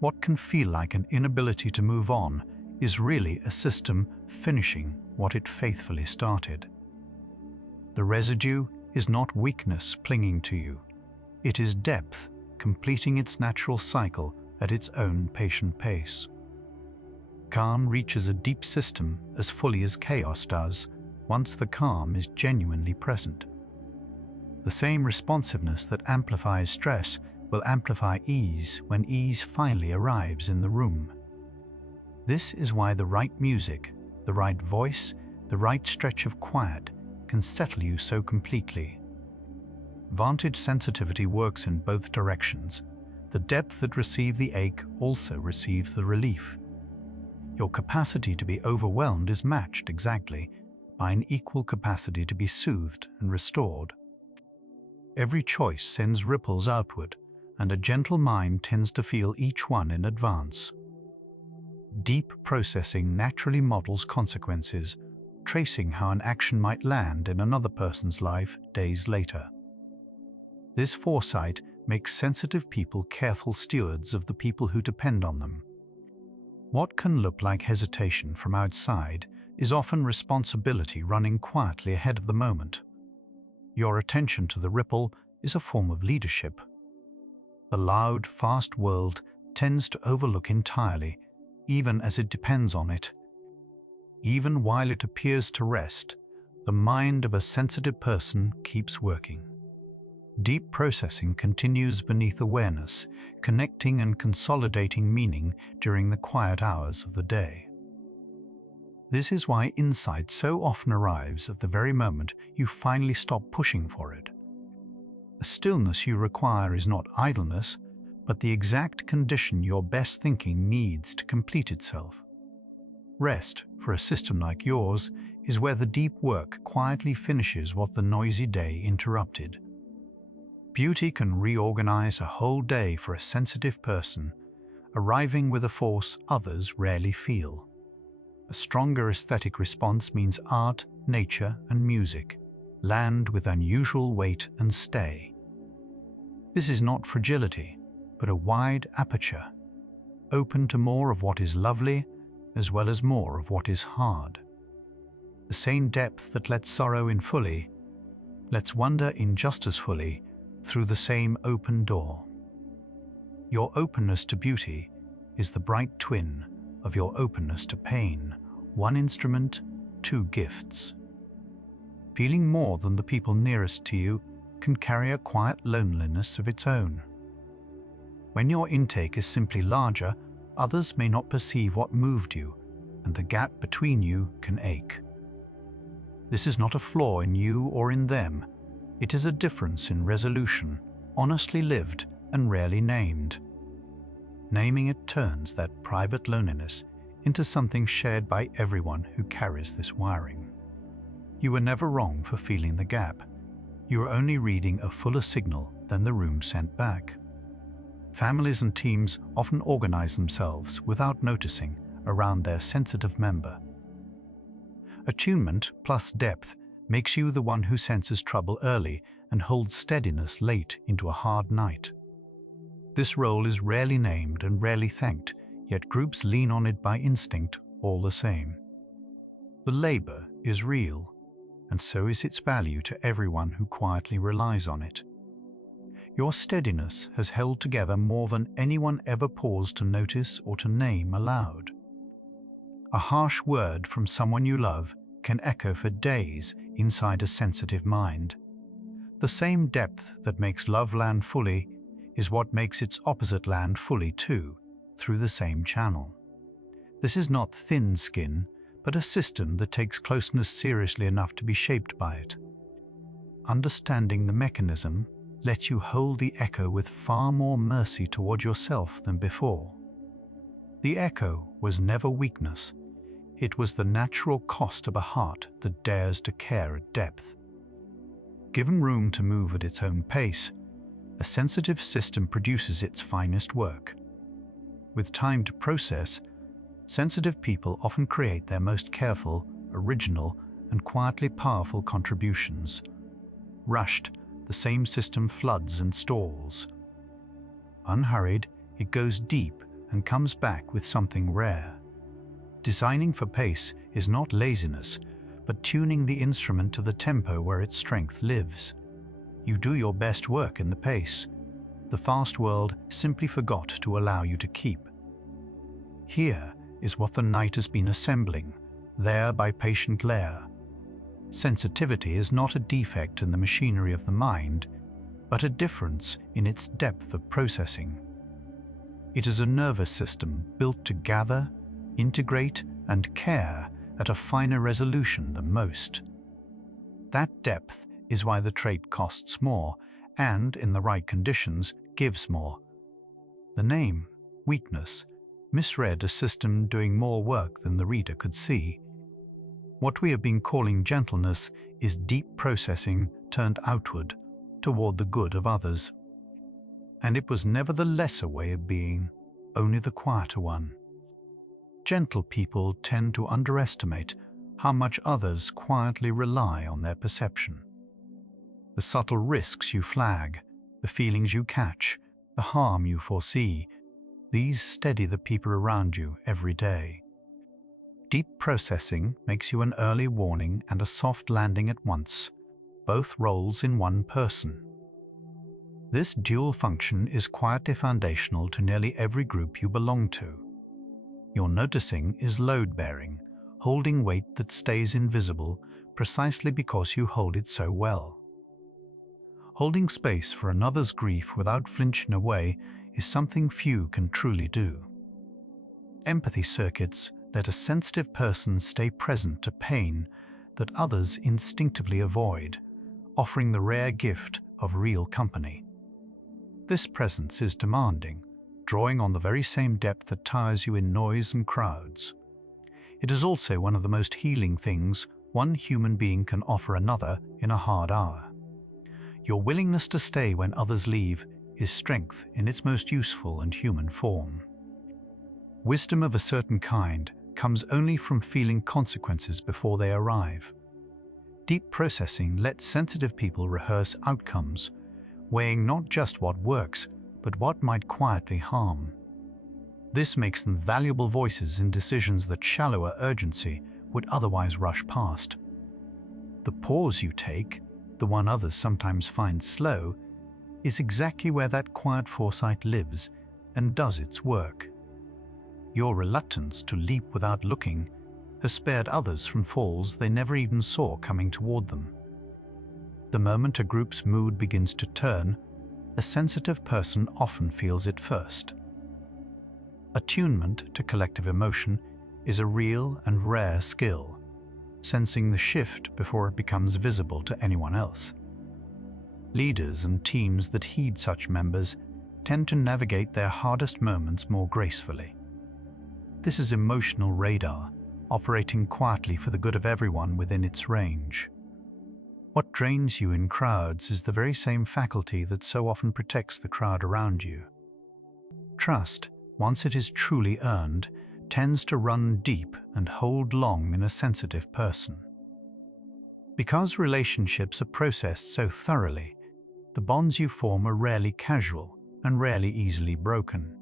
What can feel like an inability to move on is really a system finishing what it faithfully started. The residue is not weakness clinging to you. It is depth completing its natural cycle at its own patient pace. Calm reaches a deep system as fully as chaos does once the calm is genuinely present. The same responsiveness that amplifies stress will amplify ease when ease finally arrives in the room. This is why the right music, the right voice, the right stretch of quiet can settle you so completely. Vantage sensitivity works in both directions. The depth that receives the ache also receives the relief. Your capacity to be overwhelmed is matched exactly by an equal capacity to be soothed and restored. Every choice sends ripples outward, and a gentle mind tends to feel each one in advance. Deep processing naturally models consequences, tracing how an action might land in another person's life days later. This foresight makes sensitive people careful stewards of the people who depend on them. What can look like hesitation from outside is often responsibility running quietly ahead of the moment. Your attention to the ripple is a form of leadership. The loud, fast world tends to overlook entirely, even as it depends on it. Even while it appears to rest, the mind of a sensitive person keeps working. Deep processing continues beneath awareness, connecting and consolidating meaning during the quiet hours of the day. This is why insight so often arrives at the very moment you finally stop pushing for it. The stillness you require is not idleness, but the exact condition your best thinking needs to complete itself. Rest, for a system like yours, is where the deep work quietly finishes what the noisy day interrupted. Beauty can reorganize a whole day for a sensitive person, arriving with a force others rarely feel. A stronger aesthetic response means art, nature, and music land with unusual weight and stay. This is not fragility, but a wide aperture, open to more of what is lovely as well as more of what is hard. The same depth that lets sorrow in fully, lets wonder in just as fully through the same open door. Your openness to beauty is the bright twin of your openness to pain, one instrument, two gifts. Feeling more than the people nearest to you can carry a quiet loneliness of its own. When your intake is simply larger, others may not perceive what moved you, and the gap between you can ache. This is not a flaw in you or in them. It is a difference in resolution, honestly lived and rarely named. Naming it turns that private loneliness into something shared by everyone who carries this wiring. You were never wrong for feeling the gap. You are only reading a fuller signal than the room sent back. Families and teams often organize themselves without noticing around their sensitive member. Attunement plus depth makes you the one who senses trouble early and holds steadiness late into a hard night. This role is rarely named and rarely thanked, yet groups lean on it by instinct all the same. The labor is real, and so is its value to everyone who quietly relies on it. Your steadiness has held together more than anyone ever paused to notice or to name aloud. A harsh word from someone you love can echo for days inside a sensitive mind. The same depth that makes love land fully is what makes its opposite land fully too, through the same channel. This is not thin skin, but a system that takes closeness seriously enough to be shaped by it. Understanding the mechanism lets you hold the echo with far more mercy toward yourself than before. The echo was never weakness. It was the natural cost of a heart that dares to care at depth. Given room to move at its own pace, a sensitive system produces its finest work. With time to process, sensitive people often create their most careful, original, and quietly powerful contributions. Rushed, the same system floods and stalls. Unhurried, it goes deep and comes back with something rare. Designing for pace is not laziness, but tuning the instrument to the tempo where its strength lives. You do your best work in the pace. The fast world simply forgot to allow you to keep. Here is what the night has been assembling, there by patient layer. Sensitivity is not a defect in the machinery of the mind, but a difference in its depth of processing. It is a nervous system built to gather, integrate, and care at a finer resolution than most. That depth is why the trait costs more and, in the right conditions, gives more. The name, weakness, misread a system doing more work than the reader could see. What we have been calling gentleness is deep processing turned outward, toward the good of others. And it was never the lesser way of being, only the quieter one. Gentle people tend to underestimate how much others quietly rely on their perception. The subtle risks you flag, the feelings you catch, the harm you foresee, these steady the people around you every day. Deep processing makes you an early warning and a soft landing at once, both roles in one person. This dual function is quietly foundational to nearly every group you belong to. Your noticing is load-bearing, holding weight that stays invisible precisely because you hold it so well. Holding space for another's grief without flinching away is something few can truly do. Empathy circuits let a sensitive person stay present to pain that others instinctively avoid, offering the rare gift of real company. This presence is demanding, drawing on the very same depth that tires you in noise and crowds. It is also one of the most healing things one human being can offer another in a hard hour. Your willingness to stay when others leave is strength in its most useful and human form. Wisdom of a certain kind comes only from feeling consequences before they arrive. Deep processing lets sensitive people rehearse outcomes, weighing not just what works, but what might quietly harm. This makes them valuable voices in decisions that shallower urgency would otherwise rush past. The pause you take, the one others sometimes find slow, is exactly where that quiet foresight lives and does its work. Your reluctance to leap without looking has spared others from falls they never even saw coming toward them. The moment a group's mood begins to turn, a sensitive person often feels it first. Attunement to collective emotion is a real and rare skill, sensing the shift before it becomes visible to anyone else. Leaders and teams that heed such members tend to navigate their hardest moments more gracefully. This is emotional radar, operating quietly for the good of everyone within its range. What drains you in crowds is the very same faculty that so often protects the crowd around you. Trust, once it is truly earned, tends to run deep and hold long in a sensitive person. Because relationships are processed so thoroughly, the bonds you form are rarely casual and rarely easily broken.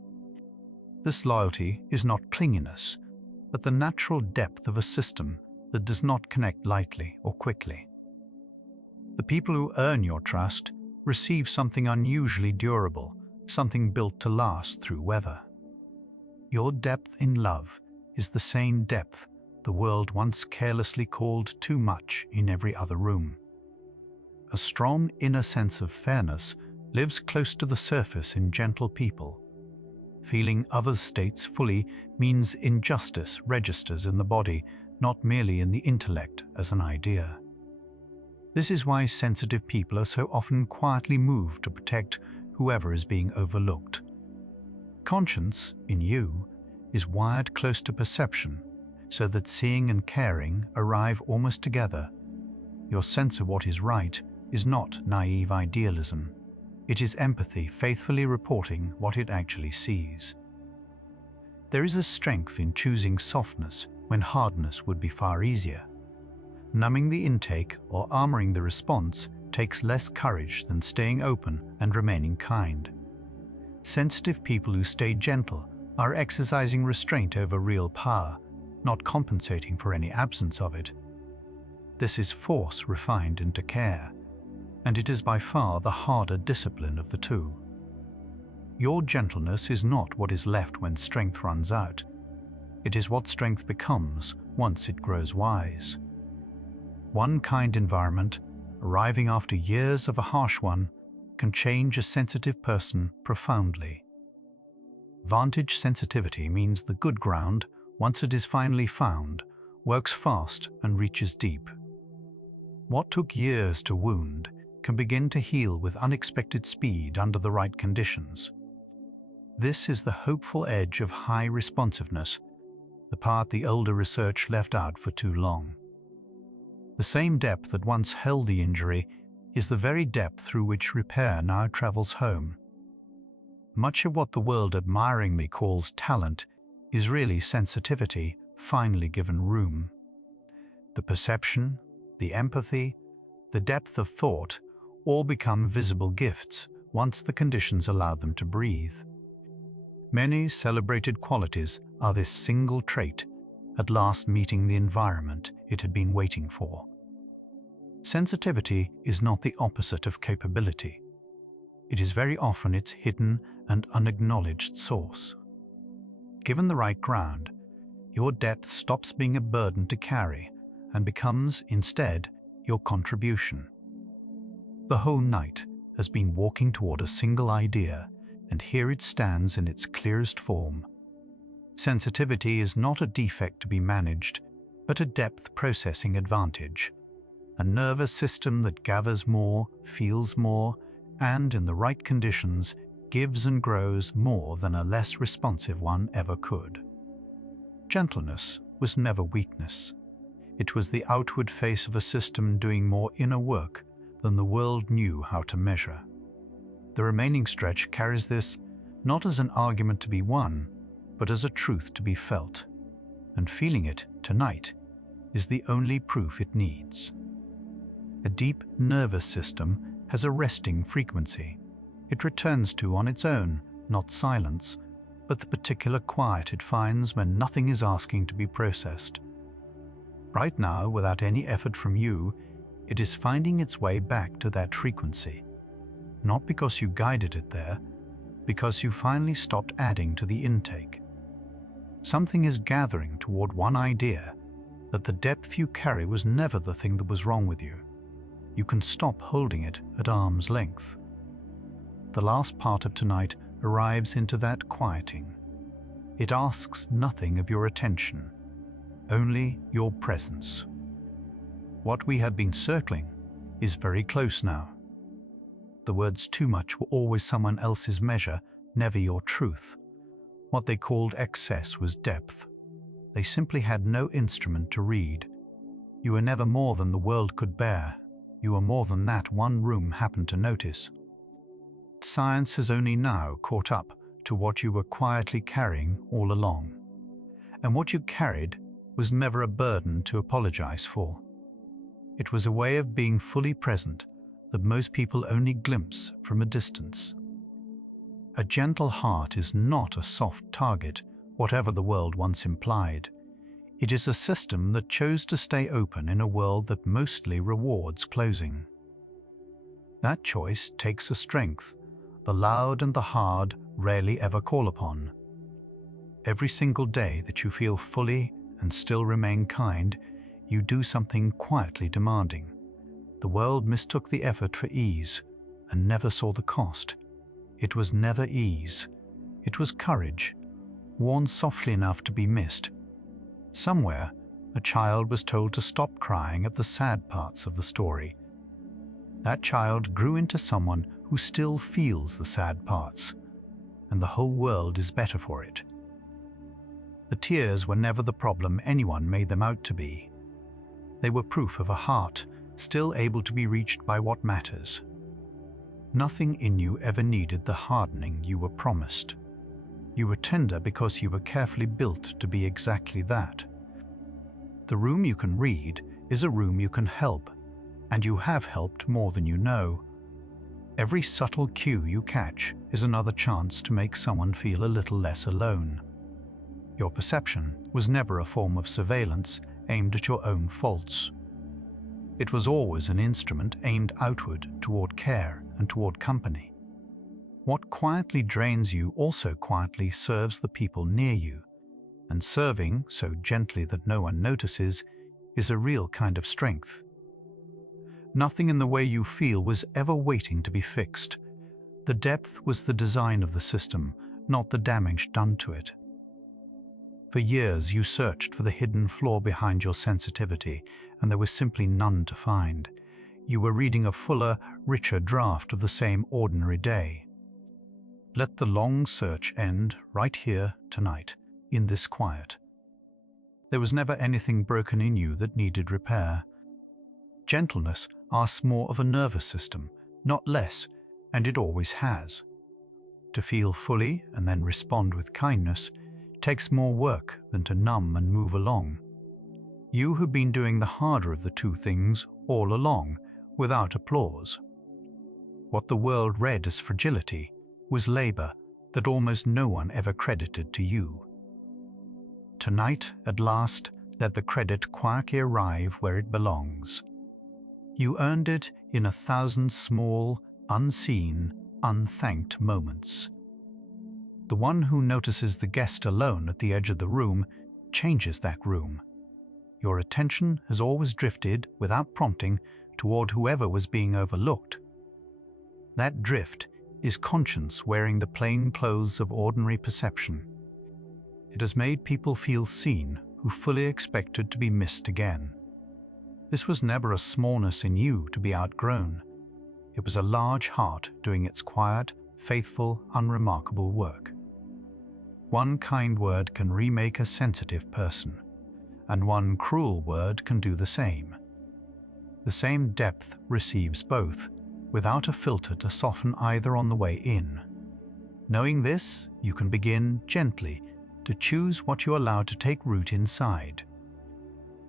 This loyalty is not clinginess, but the natural depth of a system that does not connect lightly or quickly. The people who earn your trust receive something unusually durable, something built to last through weather. Your depth in love is the same depth the world once carelessly called too much in every other room. A strong inner sense of fairness lives close to the surface in gentle people. Feeling others' states fully means injustice registers in the body, not merely in the intellect as an idea. This is why sensitive people are so often quietly moved to protect whoever is being overlooked. Conscience, in you, is wired close to perception, so that seeing and caring arrive almost together. Your sense of what is right is not naive idealism. It is empathy faithfully reporting what it actually sees. There is a strength in choosing softness when hardness would be far easier. Numbing the intake or armoring the response takes less courage than staying open and remaining kind. Sensitive people who stay gentle are exercising restraint over real power, not compensating for any absence of it. This is force refined into care, and it is by far the harder discipline of the two. Your gentleness is not what is left when strength runs out. It is what strength becomes once it grows wise. One kind environment, arriving after years of a harsh one, can change a sensitive person profoundly. Vantage sensitivity means the good ground, once it is finally found, works fast and reaches deep. What took years to wound can begin to heal with unexpected speed under the right conditions. This is the hopeful edge of high responsiveness, the part the older research left out for too long. The same depth that once held the injury is the very depth through which repair now travels home. Much of what the world admiringly calls talent is really sensitivity finally given room. The perception, the empathy, the depth of thought all become visible gifts once the conditions allow them to breathe. Many celebrated qualities are this single trait, at last meeting the environment it had been waiting for. Sensitivity is not the opposite of capability. It is very often its hidden and unacknowledged source. Given the right ground, your depth stops being a burden to carry and becomes, instead, your contribution. The whole night has been walking toward a single idea, and here it stands in its clearest form. Sensitivity is not a defect to be managed, but a depth processing advantage. A nervous system that gathers more, feels more, and, in the right conditions, gives and grows more than a less responsive one ever could. Gentleness was never weakness. It was the outward face of a system doing more inner work than the world knew how to measure. The remaining stretch carries this not as an argument to be won, but as a truth to be felt. And feeling it tonight is the only proof it needs. A deep nervous system has a resting frequency. It returns to on its own, not silence, but the particular quiet it finds when nothing is asking to be processed. Right now, without any effort from you, it is finding its way back to that frequency. Not because you guided it there, because you finally stopped adding to the intake. Something is gathering toward one idea, that the depth you carry was never the thing that was wrong with you. You can stop holding it at arm's length. The last part of tonight arrives into that quieting. It asks nothing of your attention, only your presence. What we had been circling is very close now. The words too much were always someone else's measure, never your truth. What they called excess was depth. They simply had no instrument to read. You were never more than the world could bear. You were more than that one room happened to notice. Science has only now caught up to what you were quietly carrying all along. And what you carried was never a burden to apologize for. It was a way of being fully present that most people only glimpse from a distance. A gentle heart is not a soft target, whatever the world once implied. It is a system that chose to stay open in a world that mostly rewards closing. That choice takes a strength the loud and the hard rarely ever call upon. Every single day that you feel fully and still remain kind, you do something quietly demanding. The world mistook the effort for ease and never saw the cost. It was never ease. It was courage, worn softly enough to be missed. Somewhere, a child was told to stop crying at the sad parts of the story. That child grew into someone who still feels the sad parts, and the whole world is better for it. The tears were never the problem anyone made them out to be. They were proof of a heart still able to be reached by what matters. Nothing in you ever needed the hardening you were promised. You were tender because you were carefully built to be exactly that. The room you can read is a room you can help, and you have helped more than you know. Every subtle cue you catch is another chance to make someone feel a little less alone. Your perception was never a form of surveillance aimed at your own faults. It was always an instrument aimed outward toward care and toward company. What quietly drains you also quietly serves the people near you, and serving so gently that no one notices is a real kind of strength. Nothing in the way you feel was ever waiting to be fixed. The depth was the design of the system, not the damage done to it. For years you searched for the hidden flaw behind your sensitivity, and there was simply none to find. you were reading a fuller, richer draft of the same ordinary day. Let the long search end right here tonight, in this quiet. There was never anything broken in you that needed repair. Gentleness asks more of a nervous system, not less, and it always has. To feel fully and then respond with kindness takes more work than to numb and move along. You have been doing the harder of the two things all along, without applause. What the world read as fragility was labor that almost no one ever credited to you. Tonight, at last, let the credit quietly arrive where it belongs. You earned it in 1,000 small, unseen, unthanked moments. The one who notices the guest alone at the edge of the room changes that room. Your attention has always drifted, without prompting, toward whoever was being overlooked. That drift is conscience wearing the plain clothes of ordinary perception. It has made people feel seen who fully expected to be missed again. This was never a smallness in you to be outgrown. It was a large heart doing its quiet, faithful, unremarkable work. One kind word can remake a sensitive person, and one cruel word can do the same. The same depth receives both, without a filter to soften either on the way in. Knowing this, you can begin gently to choose what you allow to take root inside.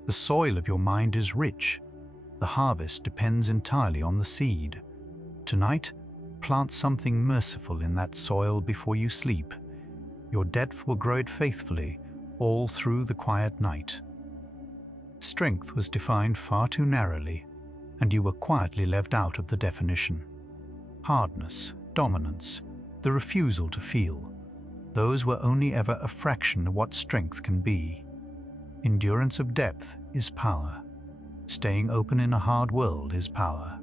The soil of your mind is rich. The harvest depends entirely on the seed. Tonight, plant something merciful in that soil before you sleep. Your depth will grow it faithfully all through the quiet night. Strength was defined far too narrowly, and you were quietly left out of the definition. Hardness, dominance, the refusal to feel, those were only ever a fraction of what strength can be. Endurance of depth is power. Staying open in a hard world is power.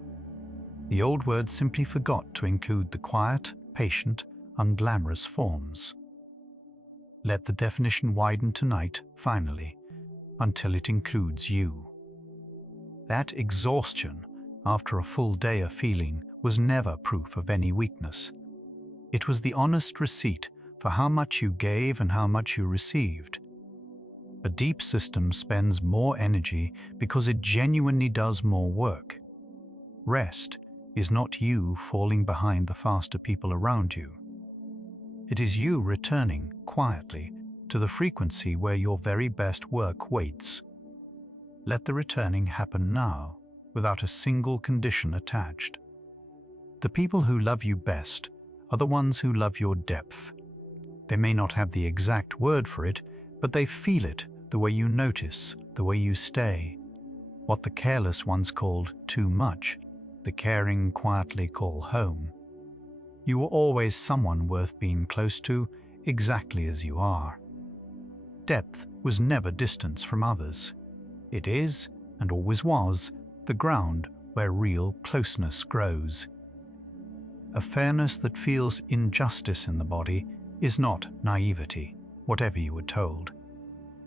The old word simply forgot to include the quiet, patient, unglamorous forms. Let the definition widen tonight, finally, until it includes you. That exhaustion, after a full day of feeling, was never proof of any weakness. It was the honest receipt for how much you gave and how much you received. A deep system spends more energy because it genuinely does more work. Rest is not you falling behind the faster people around you. It is you returning quietly to the frequency where your very best work waits. Let the returning happen now, without a single condition attached. The people who love you best are the ones who love your depth. They may not have the exact word for it, but they feel it the way you notice, the way you stay. What the careless once called too much, the caring quietly call home. You were always someone worth being close to, exactly as you are. Depth was never distance from others. It is, and always was, the ground where real closeness grows. A fairness that feels injustice in the body is not naivety, whatever you were told.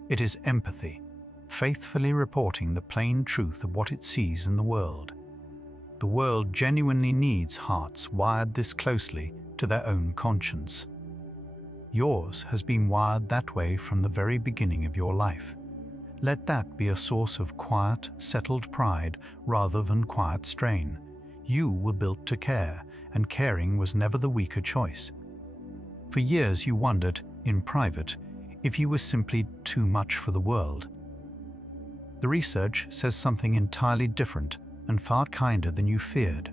It is empathy, faithfully reporting the plain truth of what it sees in the world. The world genuinely needs hearts wired this closely to their own conscience. Yours has been wired that way from the very beginning of your life. Let that be a source of quiet, settled pride rather than quiet strain. You were built to care, and caring was never the weaker choice. For years you wondered, in private, if you were simply too much for the world. The research says something entirely different and far kinder than you feared.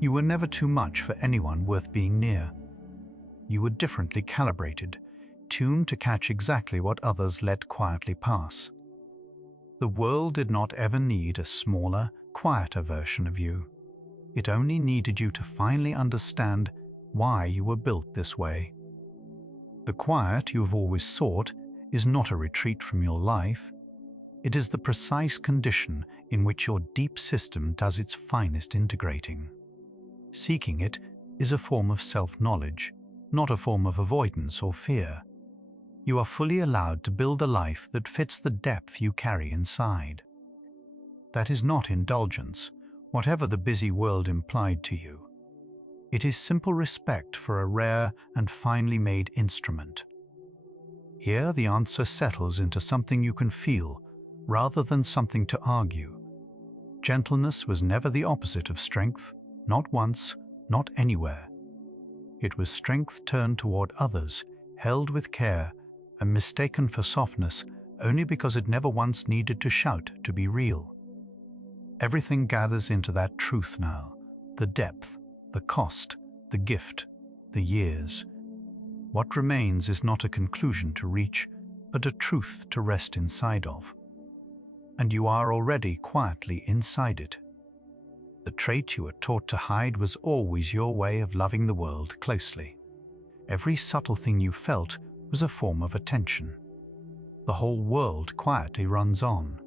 You were never too much for anyone worth being near. You were differently calibrated, tuned to catch exactly what others let quietly pass. The world did not ever need a smaller, quieter version of you. It only needed you to finally understand why you were built this way. The quiet you have always sought is not a retreat from your life. It is the precise condition in which your deep system does its finest integrating. Seeking it is a form of self-knowledge, not a form of avoidance or fear. You are fully allowed to build a life that fits the depth you carry inside. That is not indulgence. whatever the busy world implied to you. It is simple respect for a rare and finely made instrument. Here the answer settles into something you can feel, rather than something to argue. Gentleness was never the opposite of strength, not once, not anywhere. It was strength turned toward others, held with care, and mistaken for softness only because it never once needed to shout to be real. Everything gathers into that truth now: the depth, the cost, the gift, the years. What remains is not a conclusion to reach, but a truth to rest inside of. And you are already quietly inside it. The trait you were taught to hide was always your way of loving the world closely. Every subtle thing you felt was a form of attention. The whole world quietly runs on.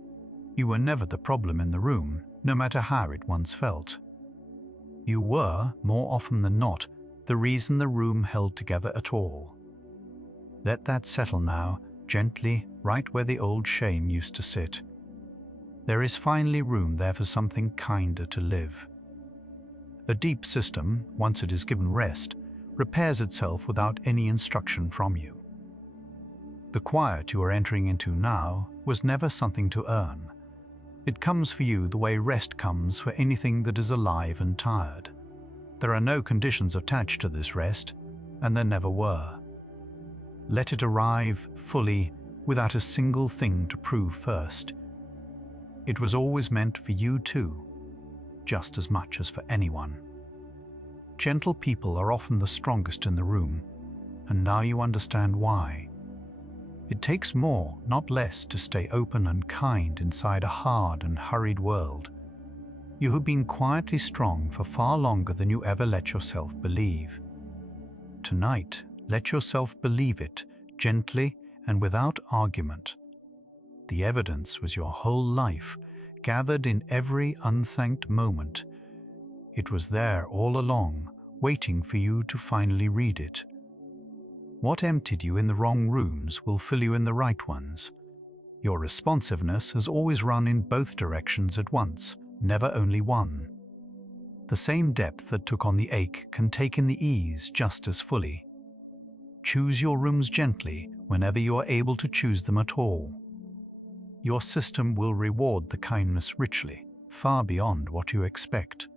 You were never the problem in the room, no matter how it once felt. You were, more often than not, the reason the room held together at all. Let that settle now, gently, right where the old shame used to sit. There is finally room there for something kinder to live. A deep system, once it is given rest, repairs itself without any instruction from you. The quiet you are entering into now was never something to earn. It comes for you the way rest comes for anything that is alive and tired. There are no conditions attached to this rest, and there never were. Let it arrive fully, without a single thing to prove first. It was always meant for you too, just as much as for anyone. Gentle people are often the strongest in the room, and now you understand why. It takes more, not less, to stay open and kind inside a hard and hurried world. You have been quietly strong for far longer than you ever let yourself believe. Tonight, let yourself believe it, gently and without argument. The evidence was your whole life, gathered in every unthanked moment. It was there all along, waiting for you to finally read it. What emptied you in the wrong rooms will fill you in the right ones. Your responsiveness has always run in both directions at once, never only one. The same depth that took on the ache can take in the ease just as fully. Choose your rooms gently whenever you are able to choose them at all. Your system will reward the kindness richly, far beyond what you expect.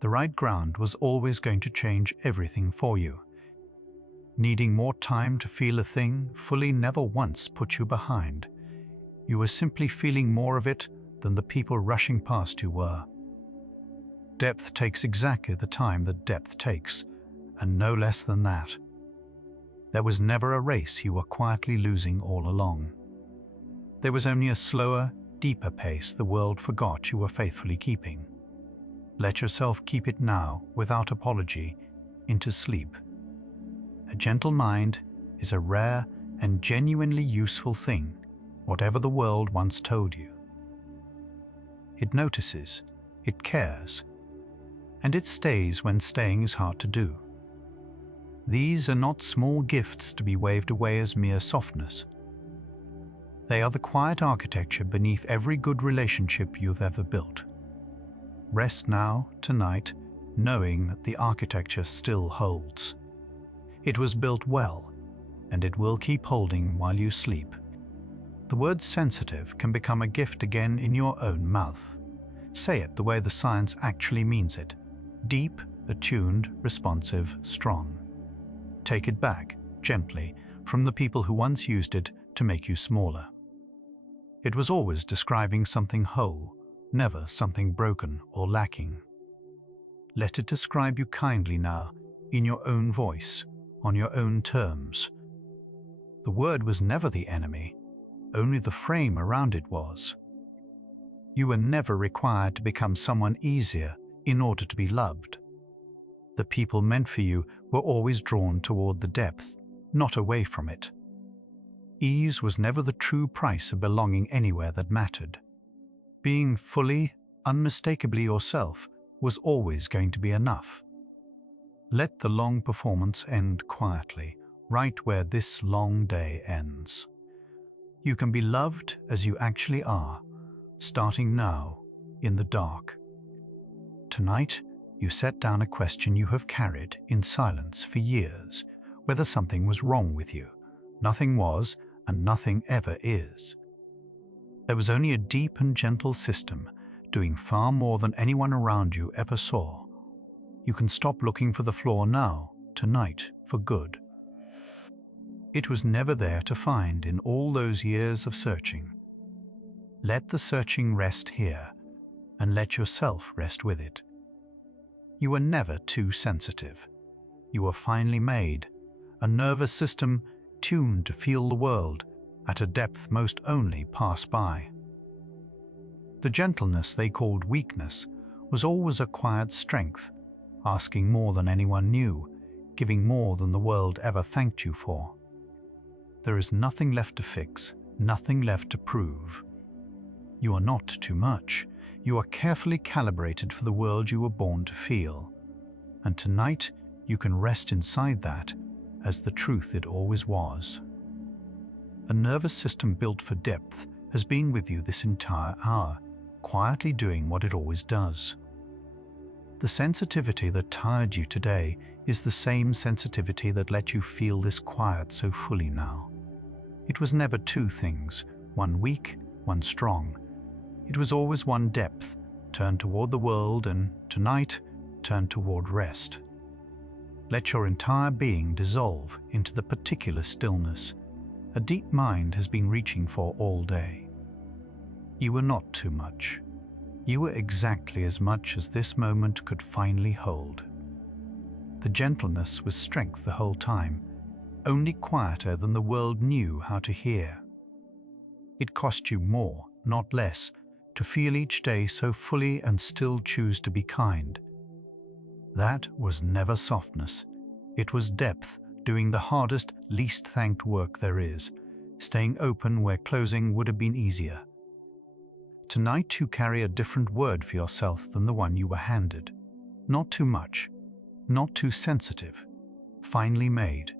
The right ground was always going to change everything for you. Needing more time to feel a thing fully never once put you behind. You were simply feeling more of it than the people rushing past you were. Depth takes exactly the time that depth takes, and no less than that. There was never a race you were quietly losing all along. There was only a slower, deeper pace the world forgot you were faithfully keeping. Let yourself keep it now, without apology, into sleep. A gentle mind is a rare and genuinely useful thing, whatever the world once told you. It notices, it cares, and it stays when staying is hard to do. These are not small gifts to be waved away as mere softness. They are the quiet architecture beneath every good relationship you've ever built. Rest now, tonight, knowing that the architecture still holds. It was built well, and it will keep holding while you sleep. The word sensitive can become a gift again in your own mouth. Say it the way the science actually means it. Deep, attuned, responsive, strong. Take it back, gently, from the people who once used it to make you smaller. It was always describing something whole, never something broken or lacking. Let it describe you kindly now, in your own voice, on your own terms. The word was never the enemy, only the frame around it was. You were never required to become someone easier in order to be loved. The people meant for you were always drawn toward the depth, not away from it. Ease was never the true price of belonging anywhere that mattered. Being fully, unmistakably yourself was always going to be enough. Let the long performance end quietly, right where this long day ends. You can be loved as you actually are, starting now, in the dark. Tonight, you set down a question you have carried in silence for years, whether something was wrong with you. Nothing was, and nothing ever is. There was only a deep and gentle system, doing far more than anyone around you ever saw. You can stop looking for the flaw now, tonight, for good. It was never there to find in all those years of searching. Let the searching rest here, and let yourself rest with it. You were never too sensitive. You were finely made, a nervous system tuned to feel the world at a depth most only pass by. The gentleness they called weakness was always acquired strength, asking more than anyone knew, giving more than the world ever thanked you for. There is nothing left to fix, nothing left to prove. You are not too much. You are carefully calibrated for the world you were born to feel. And tonight, you can rest inside that as the truth it always was. A nervous system built for depth has been with you this entire hour, quietly doing what it always does. The sensitivity that tired you today is the same sensitivity that let you feel this quiet so fully now. It was never two things, one weak, one strong. It was always one depth, turned toward the world, and tonight, turned toward rest. Let your entire being dissolve into the particular stillness a deep mind has been reaching for all day. You were not too much. You were exactly as much as this moment could finally hold. The gentleness was strength the whole time, only quieter than the world knew how to hear. It cost you more, not less, to feel each day so fully and still choose to be kind. That was never softness. It was depth, doing the hardest, least thanked work there is, staying open where closing would have been easier. Tonight you carry a different word for yourself than the one you were handed. Not too much, not too sensitive, finely made.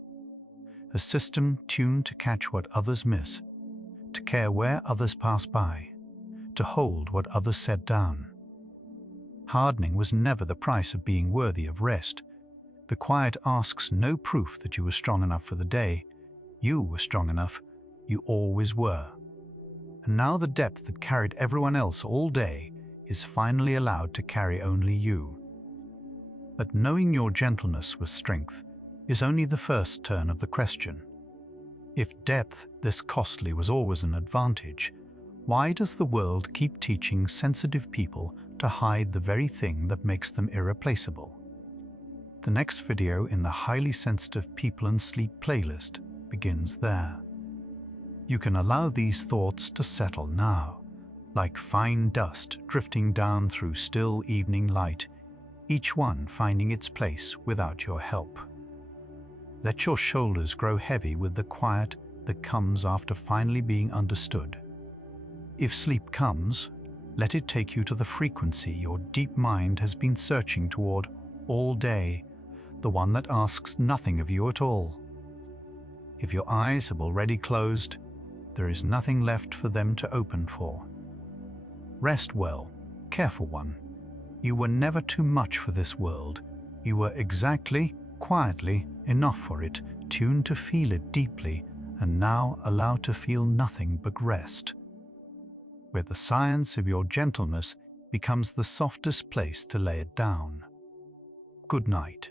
A system tuned to catch what others miss, to care where others pass by, to hold what others set down. Hardening was never the price of being worthy of rest. The quiet asks no proof that you were strong enough for the day. You were strong enough. You always were. And now the depth that carried everyone else all day is finally allowed to carry only you. But knowing your gentleness was strength is only the first turn of the question. If depth this costly was always an advantage, why does the world keep teaching sensitive people to hide the very thing that makes them irreplaceable? The next video in the Highly Sensitive People and Sleep playlist begins there. You can allow these thoughts to settle now, like fine dust drifting down through still evening light, each one finding its place without your help. Let your shoulders grow heavy with the quiet that comes after finally being understood. If sleep comes, let it take you to the frequency your deep mind has been searching toward all day, the one that asks nothing of you at all. If your eyes have already closed, there is nothing left for them to open for. Rest well, careful one. You were never too much for this world. You were exactly, quietly, enough for it, tuned to feel it deeply, and now allowed to feel nothing but rest, where the science of your gentleness becomes the softest place to lay it down. Good night.